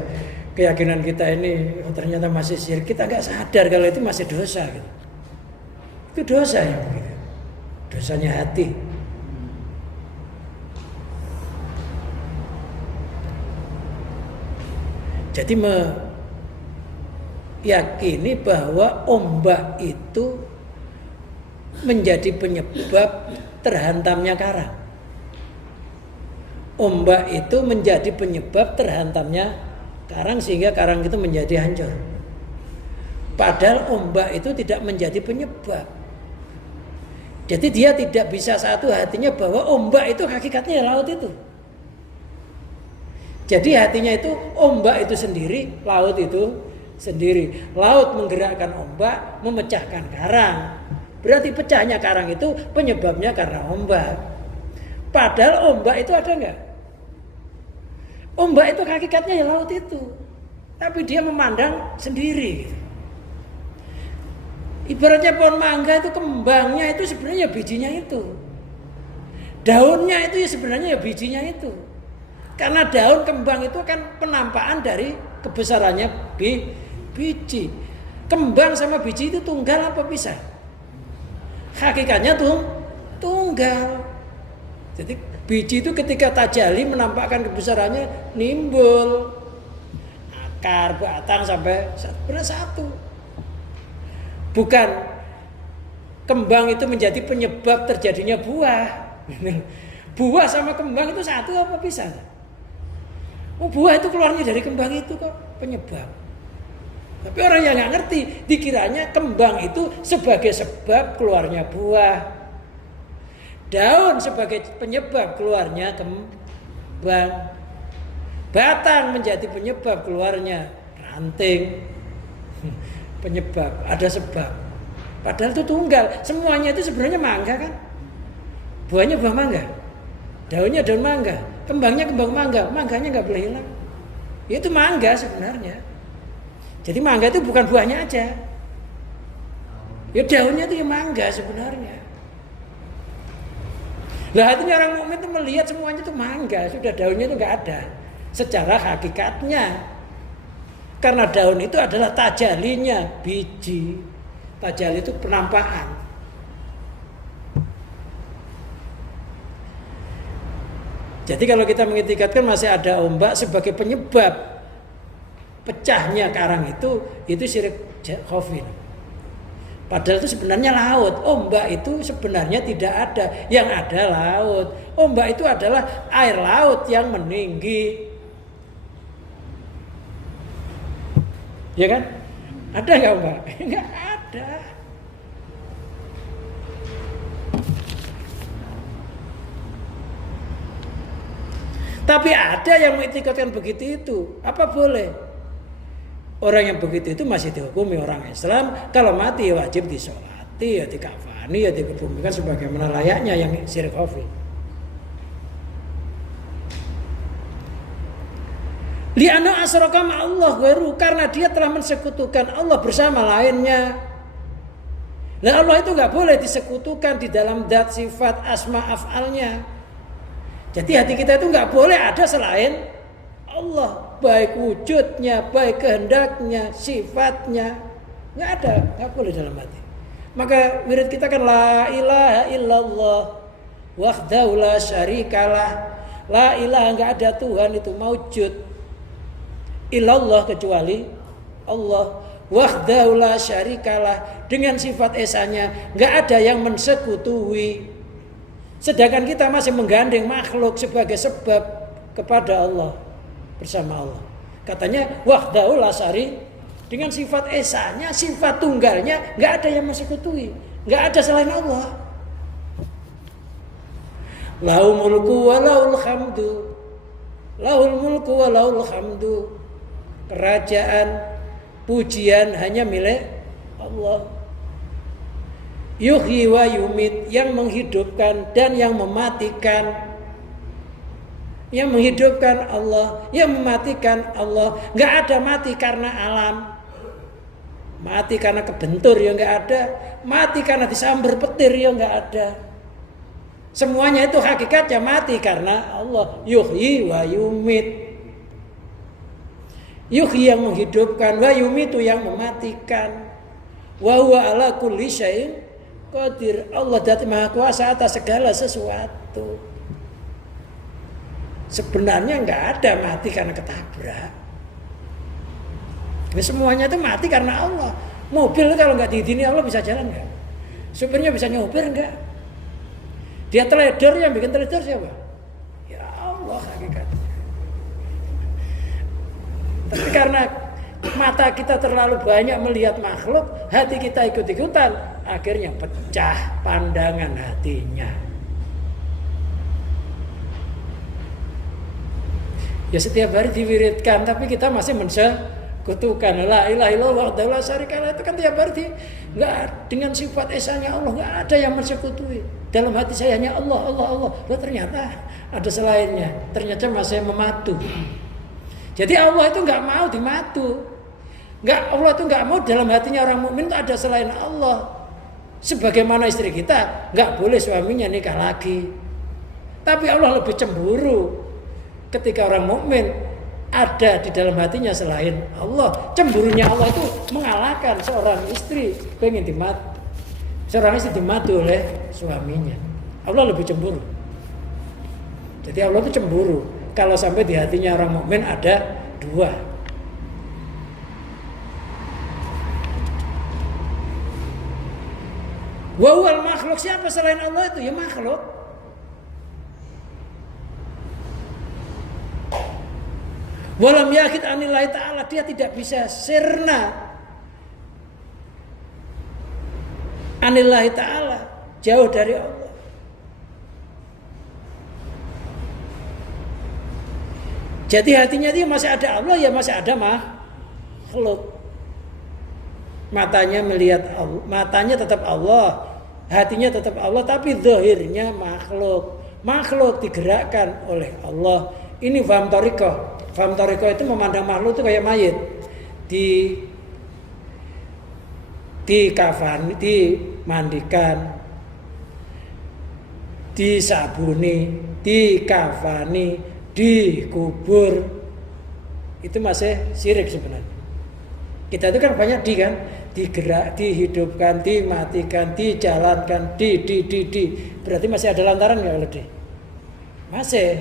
keyakinan kita ini ternyata masih syirik. Kita nggak sadar kalau itu masih dosa gitu. Itu dosa ya begitu. Dosanya hati. Jadi meyakini bahwa ombak itu menjadi penyebab terhantamnya karang. Ombak itu menjadi penyebab terhantamnya karang sehingga karang itu menjadi hancur. Padahal ombak itu tidak menjadi penyebab. Jadi dia tidak bisa satu hatinya bahwa ombak itu hakikatnya laut itu. Jadi hatinya itu ombak itu sendiri, laut itu sendiri. Laut menggerakkan ombak, memecahkan karang. Berarti pecahnya karang itu penyebabnya karena ombak. Padahal ombak itu ada enggak? Ombak itu hakikatnya ya laut itu. Tapi dia memandang sendiri. Ibaratnya pohon mangga itu kembangnya itu sebenarnya bijinya itu. Daunnya itu ya sebenarnya ya bijinya itu. Karena daun kembang itu kan penampakan dari kebesarannya biji. Kembang sama biji itu tunggal apa pisah? Hakikatnya tuh tunggal. Jadi biji itu ketika tajalli menampakkan kebesarannya nimbul akar, batang sampai benar satu. Bukan kembang itu menjadi penyebab terjadinya buah. Buah sama kembang itu satu apa bisa? Oh, buah itu keluarnya dari kembang itu kok penyebab. Tapi orang yang nggak ngerti dikiranya kembang itu sebagai sebab keluarnya buah. Daun sebagai penyebab keluarnya kembang. Batang menjadi penyebab keluarnya ranting. Penyebab, ada sebab. Padahal itu tunggal. Semuanya itu sebenarnya mangga kan? Buahnya buah mangga. Daunnya daun mangga. Kembangnya kembang mangga. Mangganya nggak boleh hilang. Itu mangga sebenarnya. Jadi mangga itu bukan buahnya aja. Ya daunnya itu ya mangga sebenarnya. Lah hatinya orang mukmin itu melihat semuanya itu mangga, sudah daunnya itu nggak ada. Secara hakikatnya, karena daun itu adalah tajalinya biji. Tajali itu penampakan. Jadi kalau kita mengitikadkan masih ada ombak sebagai penyebab pecahnya karang itu syirik khafi. Padahal itu sebenarnya laut. Ombak itu sebenarnya tidak ada. Yang ada laut. Ombak itu adalah air laut yang meninggi. Ya kan? Ada nggak ombak? Nggak ada. Tapi ada yang mengitikadkan begitu itu. Apa boleh? Orang yang begitu itu masih dihukumi orang Islam. Kalau mati ya wajib disolati, ya dikafani, ya dikebumikan sebagaimana layaknya yang syirik khafi. Li'anna asyraka ma'allah ghairu, karena dia telah mensekutukan Allah bersama lainnya. Nah Allah itu nggak boleh disekutukan di dalam zat, sifat, asma, af'alnya. Jadi hati kita itu nggak boleh ada selain Allah, baik wujudnya, baik kehendaknya, sifatnya, nggak ada, nggak boleh dalam hati. Maka wirid kita kan la ilaha illallah wahdahu la syarikalah. La ilaha, nggak ada Tuhan itu maujud illallah kecuali Allah. Wahdahu la syarikalah, dengan sifat esanya nggak ada yang mensekutui. Sedangkan kita masih menggandeng makhluk sebagai sebab kepada Allah. Bersama Allah. Katanya wahdahu la syari, dengan sifat esanya, sifat tunggalnya nggak ada yang mensekutui, nggak ada selain Allah. Lahul mulku wa lahul hamdu, lahul mulku wa lahul hamdu. Kerajaan, pujian hanya milik Allah. Yuhyi wa yumit, yang menghidupkan dan yang mematikan. Yang menghidupkan Allah, yang mematikan Allah. Nggak ada mati karena alam, mati karena kebentur ya nggak ada, mati karena disambar petir ya nggak ada. Semuanya itu hakikatnya mati karena Allah. Yuhyi wa yumit. Yuhyi yang menghidupkan, wa yumitu yang mematikan. Wa huwa ala kulli syai'in qadir. Allah Dzat Maha Kuasa atas segala sesuatu. Sebenarnya nggak ada mati karena ketabrak. Ini semuanya itu mati karena Allah. Mobil kalau nggak diizini Allah bisa jalan nggak? Supirnya bisa nyopir nggak? Dia teledor, yang bikin teledor siapa? Ya Allah hakikatnya. Tapi karena mata kita terlalu banyak melihat makhluk, hati kita ikut-ikutan, akhirnya pecah pandangan hatinya. Ya setiap hari diwiridkan, tapi kita masih mensekutukan. La ilaha illallah wahdahu la syarikalah, itu kan tiap hari nggak, dengan sifat esanya Allah nggak ada yang mensekutui. Dalam hati saya hanya Allah, Allah, Allah. Loh, ternyata ada selainnya. Ternyata masih mematu. Jadi Allah itu nggak mau dimatu. Allah itu nggak mau dalam hatinya orang mukmin itu ada selain Allah. Sebagaimana istri kita nggak boleh suaminya nikah lagi. Tapi Allah lebih cemburu ketika orang mukmin ada di dalam hatinya selain Allah. Cemburunya Allah itu mengalahkan seorang istri pengen Seorang istri dimati oleh suaminya. Allah lebih cemburu. Jadi Allah itu cemburu kalau sampai di hatinya orang mukmin ada dua. Wa huwal makhluk, siapa selain Allah itu? Ya makhluk. Walam yakid anillahi ta'ala, dia tidak bisa sirna anillahi ta'ala, jauh dari Allah. Jadi hatinya dia masih ada Allah, ya masih ada makhluk. Matanya melihat Allah, matanya tetap Allah, hatinya tetap Allah, tapi zahirnya makhluk. Makhluk digerakkan oleh Allah. Ini faham thariqah. Faham thariqah itu memandang makhluk itu kayak mayit. Di kafan, dimandikan, disabuni, dikafani, dikubur. Itu masih syirik sebenarnya. Kita itu kan banyak kan, digerak, dihidupkan, dimatikan, dijalankan, di. Berarti masih ada lantaran nggak kalau di? Masih.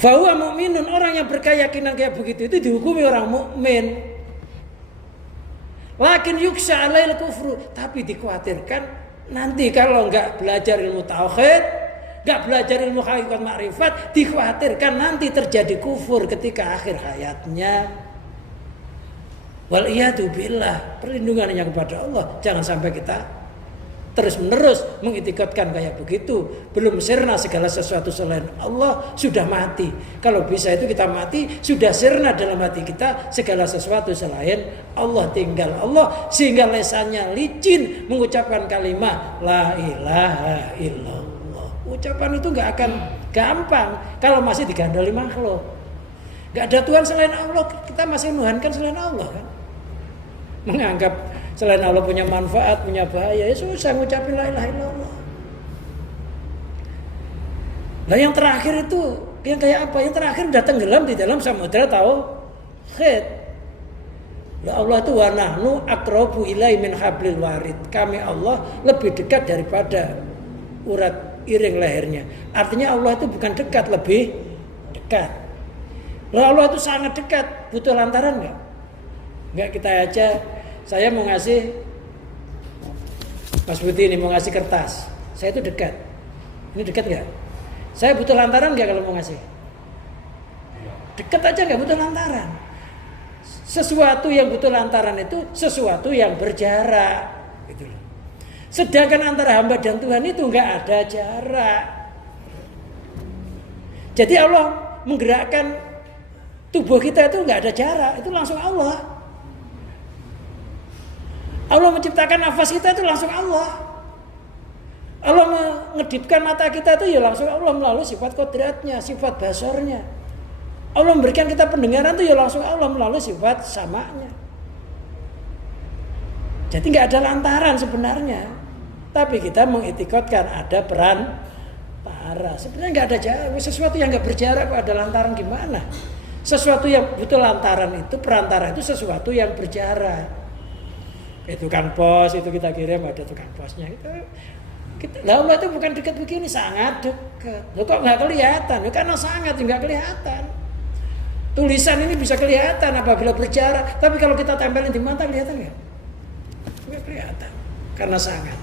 Fahuwa mu'minun, orang yang berkeyakinan kayak begitu itu dihukumi orang mukmin. Lakin yuksha alail kufru, tapi dikhawatirkan nanti kalau nggak belajar ilmu tauhid, nggak belajar ilmu hakikat makrifat, dikhawatirkan nanti terjadi kufur ketika akhir hayatnya. Wal iyadu billah, perlindungannya kepada Allah. Jangan sampai kita terus menerus mengitikadkan kayak begitu, belum sirna segala sesuatu selain Allah, sudah mati. Kalau bisa itu kita mati sudah sirna dalam hati kita segala sesuatu selain Allah, tinggal Allah, sehingga lesannya licin mengucapkan kalimat la ilaha illallah. Ucapan itu nggak akan gampang kalau masih digandoli makhluk. Nggak ada Tuhan selain Allah, kita masih menuhankan selain Allah kan. Menganggap selain Allah punya manfaat, punya bahaya, ya susah ngucapin la ilaha illallah. Nah yang terakhir itu yang kayak apa? Yang terakhir udah tenggelam di dalam samudra tauhid. Ya Allah itu wa nahnu aqrabu ilaihi min hablil warid. Kami Allah lebih dekat daripada urat iring lehernya. Artinya Allah itu bukan dekat, lebih dekat. Lalu Allah itu sangat dekat, butuh lantaran enggak? Enggak, kita aja, saya mau ngasih, Mas Budi ini mau ngasih kertas, saya itu dekat. Ini dekat enggak? Saya butuh lantaran enggak kalau mau ngasih? Dekat aja enggak butuh lantaran. Sesuatu yang butuh lantaran itu sesuatu yang berjarak, gitu loh. Sedangkan antara hamba dan Tuhan itu enggak ada jarak. Jadi Allah menggerakkan tubuh kita itu enggak ada jarak, itu langsung Allah. Allah menciptakan nafas kita itu langsung Allah. Allah mengedipkan mata kita itu ya langsung Allah melalui sifat kodratnya, sifat basornya. Allah memberikan kita pendengaran itu ya langsung Allah melalui sifat samanya. Jadi enggak ada lantaran sebenarnya. Tapi kita mengitikadkan ada peran para. Sebenarnya nggak ada jarak. Sesuatu yang nggak berjarak kok ada lantaran gimana? Sesuatu yang butuh lantaran itu, perantara itu sesuatu yang berjarak. Itu tukang pos, itu kita kirim ada tukang posnya. Allah itu bukan dekat begini, sangat dekat. Loh kok nggak kelihatan? Loh, karena sangat nggak kelihatan. Tulisan ini bisa kelihatan apabila berjarak. Tapi kalau kita tempelin di mata kelihatan nggak? Nggak kelihatan. Karena sangat.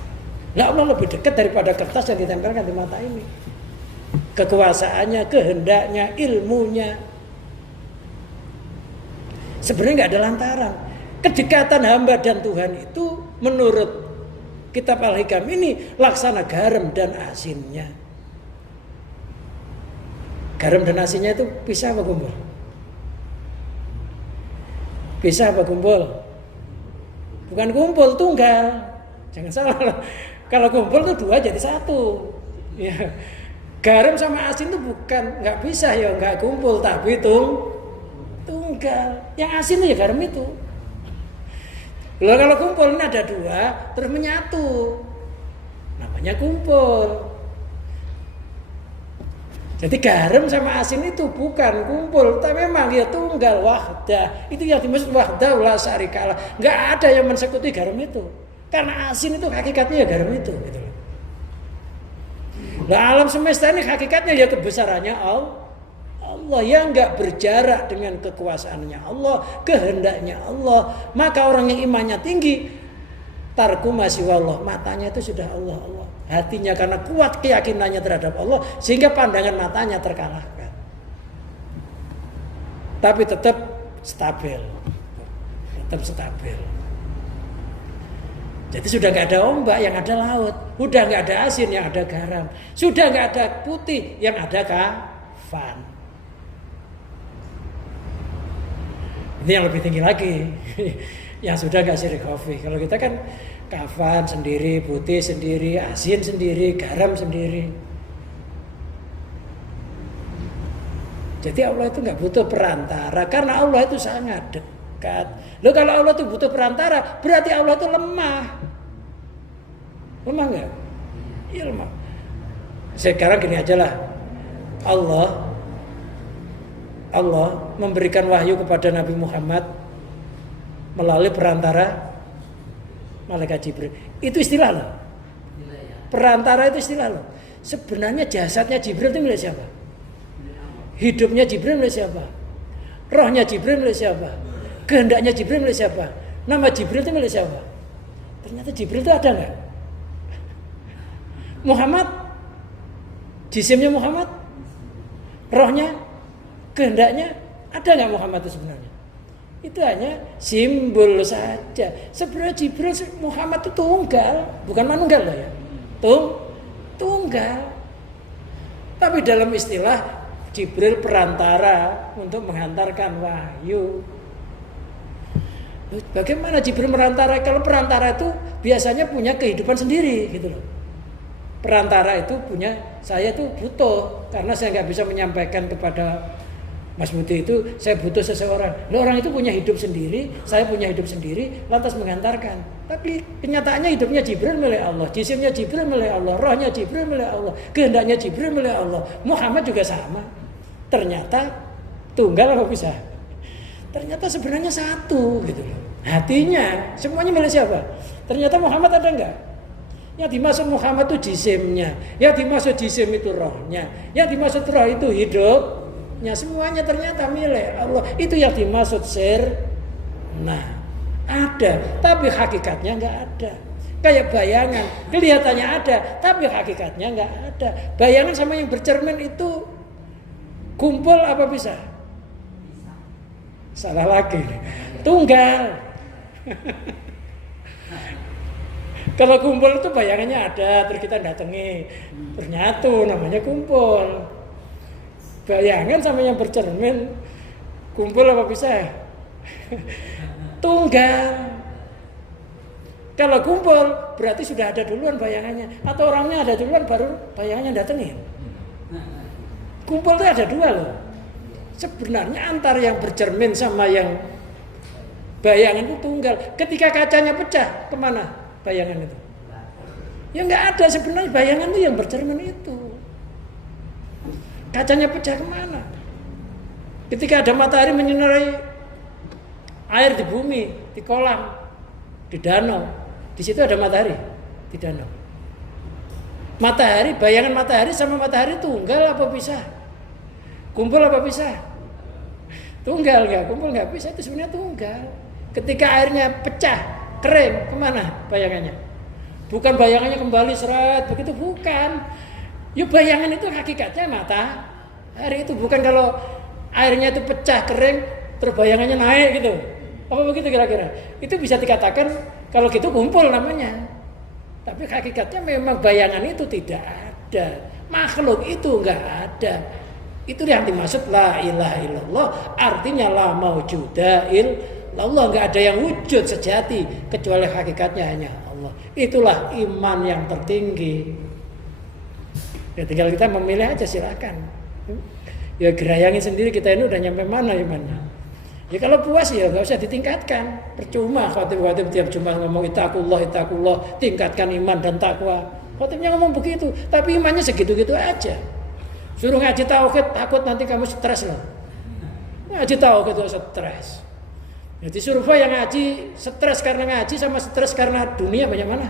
Nah Allah lebih dekat daripada kertas yang ditempelkan di mata ini. Kekuasaannya, kehendaknya, ilmunya. Sebenarnya nggak ada lantaran. Kedekatan hamba dan Tuhan itu menurut kitab Al-Hikam ini laksana garam dan asinnya. Garam dan asinnya itu pisah apa kumpul? Pisah apa kumpul? Bukan kumpul, tunggal. Jangan salah. Kalau kumpul tuh dua jadi satu. Ya. Garam sama asin tuh bukan, nggak bisa ya, nggak kumpul tapi tunggal. Yang asin tuh ya garam itu. Lalu kalau kumpul ini ada dua, terus menyatu, namanya kumpul. Jadi garam sama asin itu bukan kumpul, tapi memang dia tunggal wahdah. Itu yang dimaksud wahdah la syarikalah. Enggak ada yang mensekutukan garam itu. Karena asin itu hakikatnya ya garam itu gitu loh. Nah, alam semesta ini hakikatnya ya kebesarannya Allah yang enggak berjarak dengan kekuasaannya Allah, kehendaknya Allah. Maka orang yang imannya tinggi, tarku masih wallah, matanya itu sudah Allah. Hatinya karena kuat keyakinannya terhadap Allah sehingga pandangan matanya terkalahkan. Tapi tetap stabil. Jadi sudah nggak ada ombak, yang ada laut. Sudah nggak ada asin, yang ada garam. Sudah nggak ada putih, yang ada kafan. Ini yang lebih tinggi lagi. Yang sudah nggak syirik khafi. Kalau kita kan kafan sendiri, putih sendiri, asin sendiri, garam sendiri. Jadi Allah itu nggak butuh perantara karena Allah itu sangat dekat. Loh kalau Allah itu butuh perantara berarti Allah itu lemah. Lemah nggak? Iya lemah. Sekarang gini aja lah. Allah memberikan wahyu kepada Nabi Muhammad melalui perantara malaikat Jibril. Itu istilah loh. Perantara itu istilah loh. Sebenarnya jasadnya Jibril itu milik siapa? Hidupnya Jibril milik siapa? Rohnya Jibril milik siapa? Kehendaknya Jibril milik siapa? Nama Jibril itu milik siapa? Ternyata Jibril itu ada nggak? Muhammad, jisimnya Muhammad, rohnya, kehendaknya ada nggak Muhammad itu sebenarnya? Itu hanya simbol saja. Sebenarnya Jibril Muhammad itu tunggal, bukan manunggal loh ya. Tunggal. Tapi dalam istilah Jibril perantara untuk menghantarkan wahyu. Bagaimana Jibril merantara? Kalau perantara itu biasanya punya kehidupan sendiri gitu loh. Perantara itu punya, saya itu butuh karena saya nggak bisa menyampaikan kepada Mas Budi itu saya butuh seseorang. Orang itu punya hidup sendiri, saya punya hidup sendiri, lantas menghantarkan. Tapi kenyataannya hidupnya Jibril milik Allah, jisimnya Jibril milik Allah, rohnya Jibril milik Allah, kehendaknya Jibril milik Allah. Muhammad juga sama. Ternyata tunggal apa bisa? Ternyata sebenarnya satu gitu loh. Hatinya semuanya milik siapa? Ternyata Muhammad ada enggak? Yang dimaksud Muhammad itu jisimnya, yang dimaksud jisim itu rohnya, yang dimaksud roh itu hidup. Semuanya ternyata milik Allah. Itu yang dimaksud nah ada, tapi hakikatnya nggak ada. Kayak bayangan, kelihatannya ada, tapi hakikatnya nggak ada. Bayangan sama yang bercermin itu kumpul apa bisa? Salah lagi, tunggal. Kalau kumpul itu bayangannya ada, terus kita datangi, ternyata namanya kumpul. Bayangan sama yang bercermin kumpul apa bisa? Tunggal. Kalau kumpul berarti sudah ada duluan bayangannya, atau orangnya ada duluan baru bayangannya datengin. Kumpul itu ada dua loh. Sebenarnya antara yang bercermin sama yang bayangan itu tunggal. Ketika kacanya pecah, kemana bayangan itu? Ya nggak ada, sebenarnya bayangan itu yang bercermin itu. Kacanya pecah kemana? Ketika ada matahari menyinari air di bumi, di kolam, di danau, di situ ada matahari di danau. Matahari, bayangan matahari sama matahari tunggal apa bisa? Kumpul apa bisa? Tunggal nggak? Kumpul nggak bisa, itu sebenarnya tunggal. Ketika airnya pecah, kering, kemana bayangannya? Bukan bayangannya kembali seret, begitu bukan. Ya bayangan itu hakikatnya matahari itu, bukan kalau airnya itu pecah kering terus bayangannya naik gitu. Apa begitu kira-kira? Itu bisa dikatakan kalau gitu kumpul namanya. Tapi hakikatnya memang bayangan itu tidak ada. Makhluk itu enggak ada. Itu yang dimaksud la ilaha illallah, artinya la maujuda illallah, enggak ada yang wujud sejati kecuali hakikatnya hanya Allah. Itulah iman yang tertinggi. Ya tinggal kita memilih aja, silakan. Ya gerayangin sendiri kita ini udah nyampe mana imannya. Ya kalau puas ya nggak usah ditingkatkan. Percuma khatib tiap Jumat ngomong ittaqullah, tingkatkan iman dan takwa. Khatibnya ngomong begitu, tapi imannya segitu-gitu aja. Suruh ngaji tauhid, takut nanti kamu stres loh. Ngaji tauhid itu stres. Jadi survei yang ngaji stres karena ngaji sama stres karena dunia banyak mana?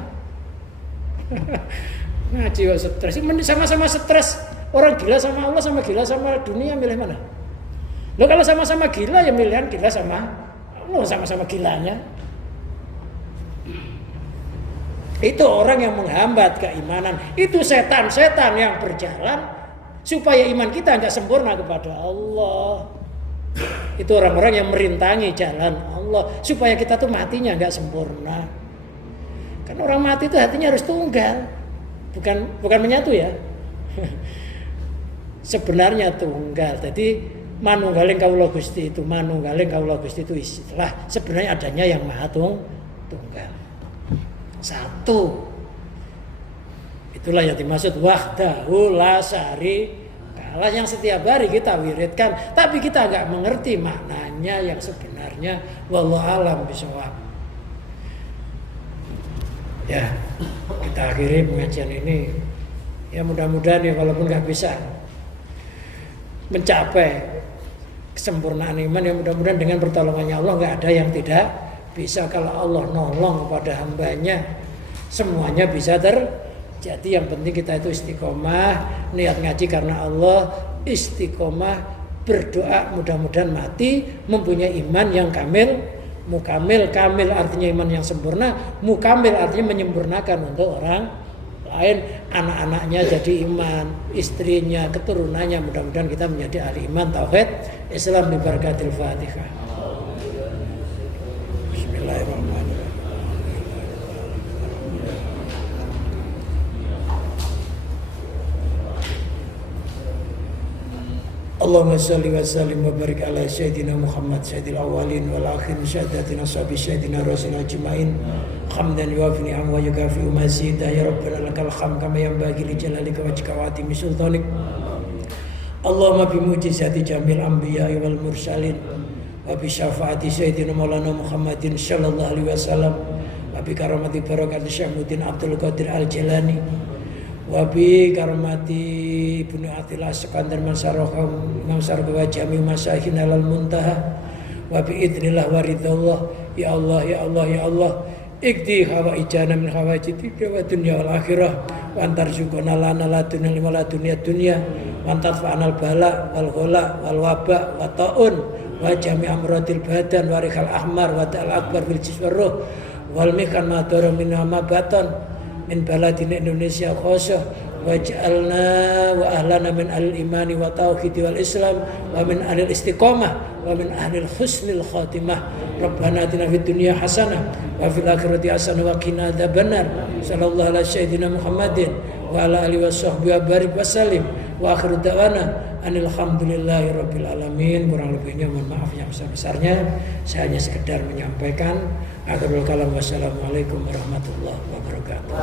Ngaji kok stres, sama-sama stres. Orang gila sama Allah sama gila sama dunia, milih mana? Loh kalau sama-sama gila ya milihan gila sama Allah, sama-sama gilanya. Itu orang yang menghambat keimanan. Itu setan-setan yang berjalan supaya iman kita tidak sempurna kepada Allah. Itu orang-orang yang merintangi jalan Allah supaya kita tuh matinya nggak sempurna. Kan orang mati itu hatinya harus tunggal, bukan menyatu ya. Sebenarnya tunggal. Jadi manunggaling kawula Gusti itu, manunggaling kawula Gusti itu istilah sebenarnya adanya yang maha tunggal. Satu. Itulah yang dimaksud wahdahu la syarika lah, yang setiap hari kita wiridkan, tapi kita agak mengerti maknanya yang sebenarnya. Wallahu alam bishawab. Ya, kita akhiri pengajian ini. Ya mudah-mudahan ya walaupun nggak bisa mencapai kesempurnaan iman, ya mudah-mudahan dengan pertolongannya Allah nggak ada yang tidak bisa. Kalau Allah nolong kepada hambanya, semuanya bisa jadi yang penting kita itu istiqomah, niat ngaji karena Allah, istiqomah berdoa mudah-mudahan mati mempunyai iman yang kamil, mukamil. Kamil artinya iman yang sempurna, mukamil artinya menyempurnakan untuk orang lain, anak-anaknya jadi iman, istrinya, keturunannya. Mudah-mudahan kita menjadi ahli iman, tauhid, Islam bi barakatil Fatihah. Bismillahirrahmanirrahim. Allahumma salli wa sallim wa barik ala sayyidina Muhammad sayyidil awwalin wal akhirin syahadatina sahabi sayyidina rasul ajmain hamdan yuwafi ni'am wa yukafi mazida ya rabbana lakal hamd kama yanbaghi li jalalika wajhika wa atimi sultanik. Allahumma bi mujizati jamil anbiya wal mursalin wa bi syafaati sayyidina maulana Muhammadin sallallahu alaihi wasallam wa bi karamati barakati Syekh Abdul Qadir Al-Jilani wa bi karamati Ibnu Athilah Sekandar Mansarokam Imam Sargawa Jami Masyahin Alal Muntaha wa bi idnillah waridallah. Ya Allah ya Allah ya Allah, ikdi hawaijana min hawaijiti wa dunya wal akhirah wa antar syukuna lana la dunya lima la dunya dunya wa antar fa'anal bala wal ghala wal waba wa ta'un wa jami amradil badan wa rikhal ahmar wa ta'al akbar bil jiswarruh wal mikan madara min hama baton min baladina Indonesia khosah waj'alna wa ahlana min ahli imani wa tauhid wal islam wa min ahli istiqamah wa min ahli husnil khatimah. Rabbana atina fid dunya hasanah wa fil akhirati hasanah wa qina adzabannar. Sallallahu ala sayyidina Muhammadin wa ala alihi washabbihi wa barik wasallim wa akhiru da'wana anil hamdulillahi rabbil alamin. Kurang lebihnya mohon maaf yang besar-besarnya. Saya hanya sekedar menyampaikan. Akhirul kalam, wassalamualaikum warahmatullahi wabarakatuh.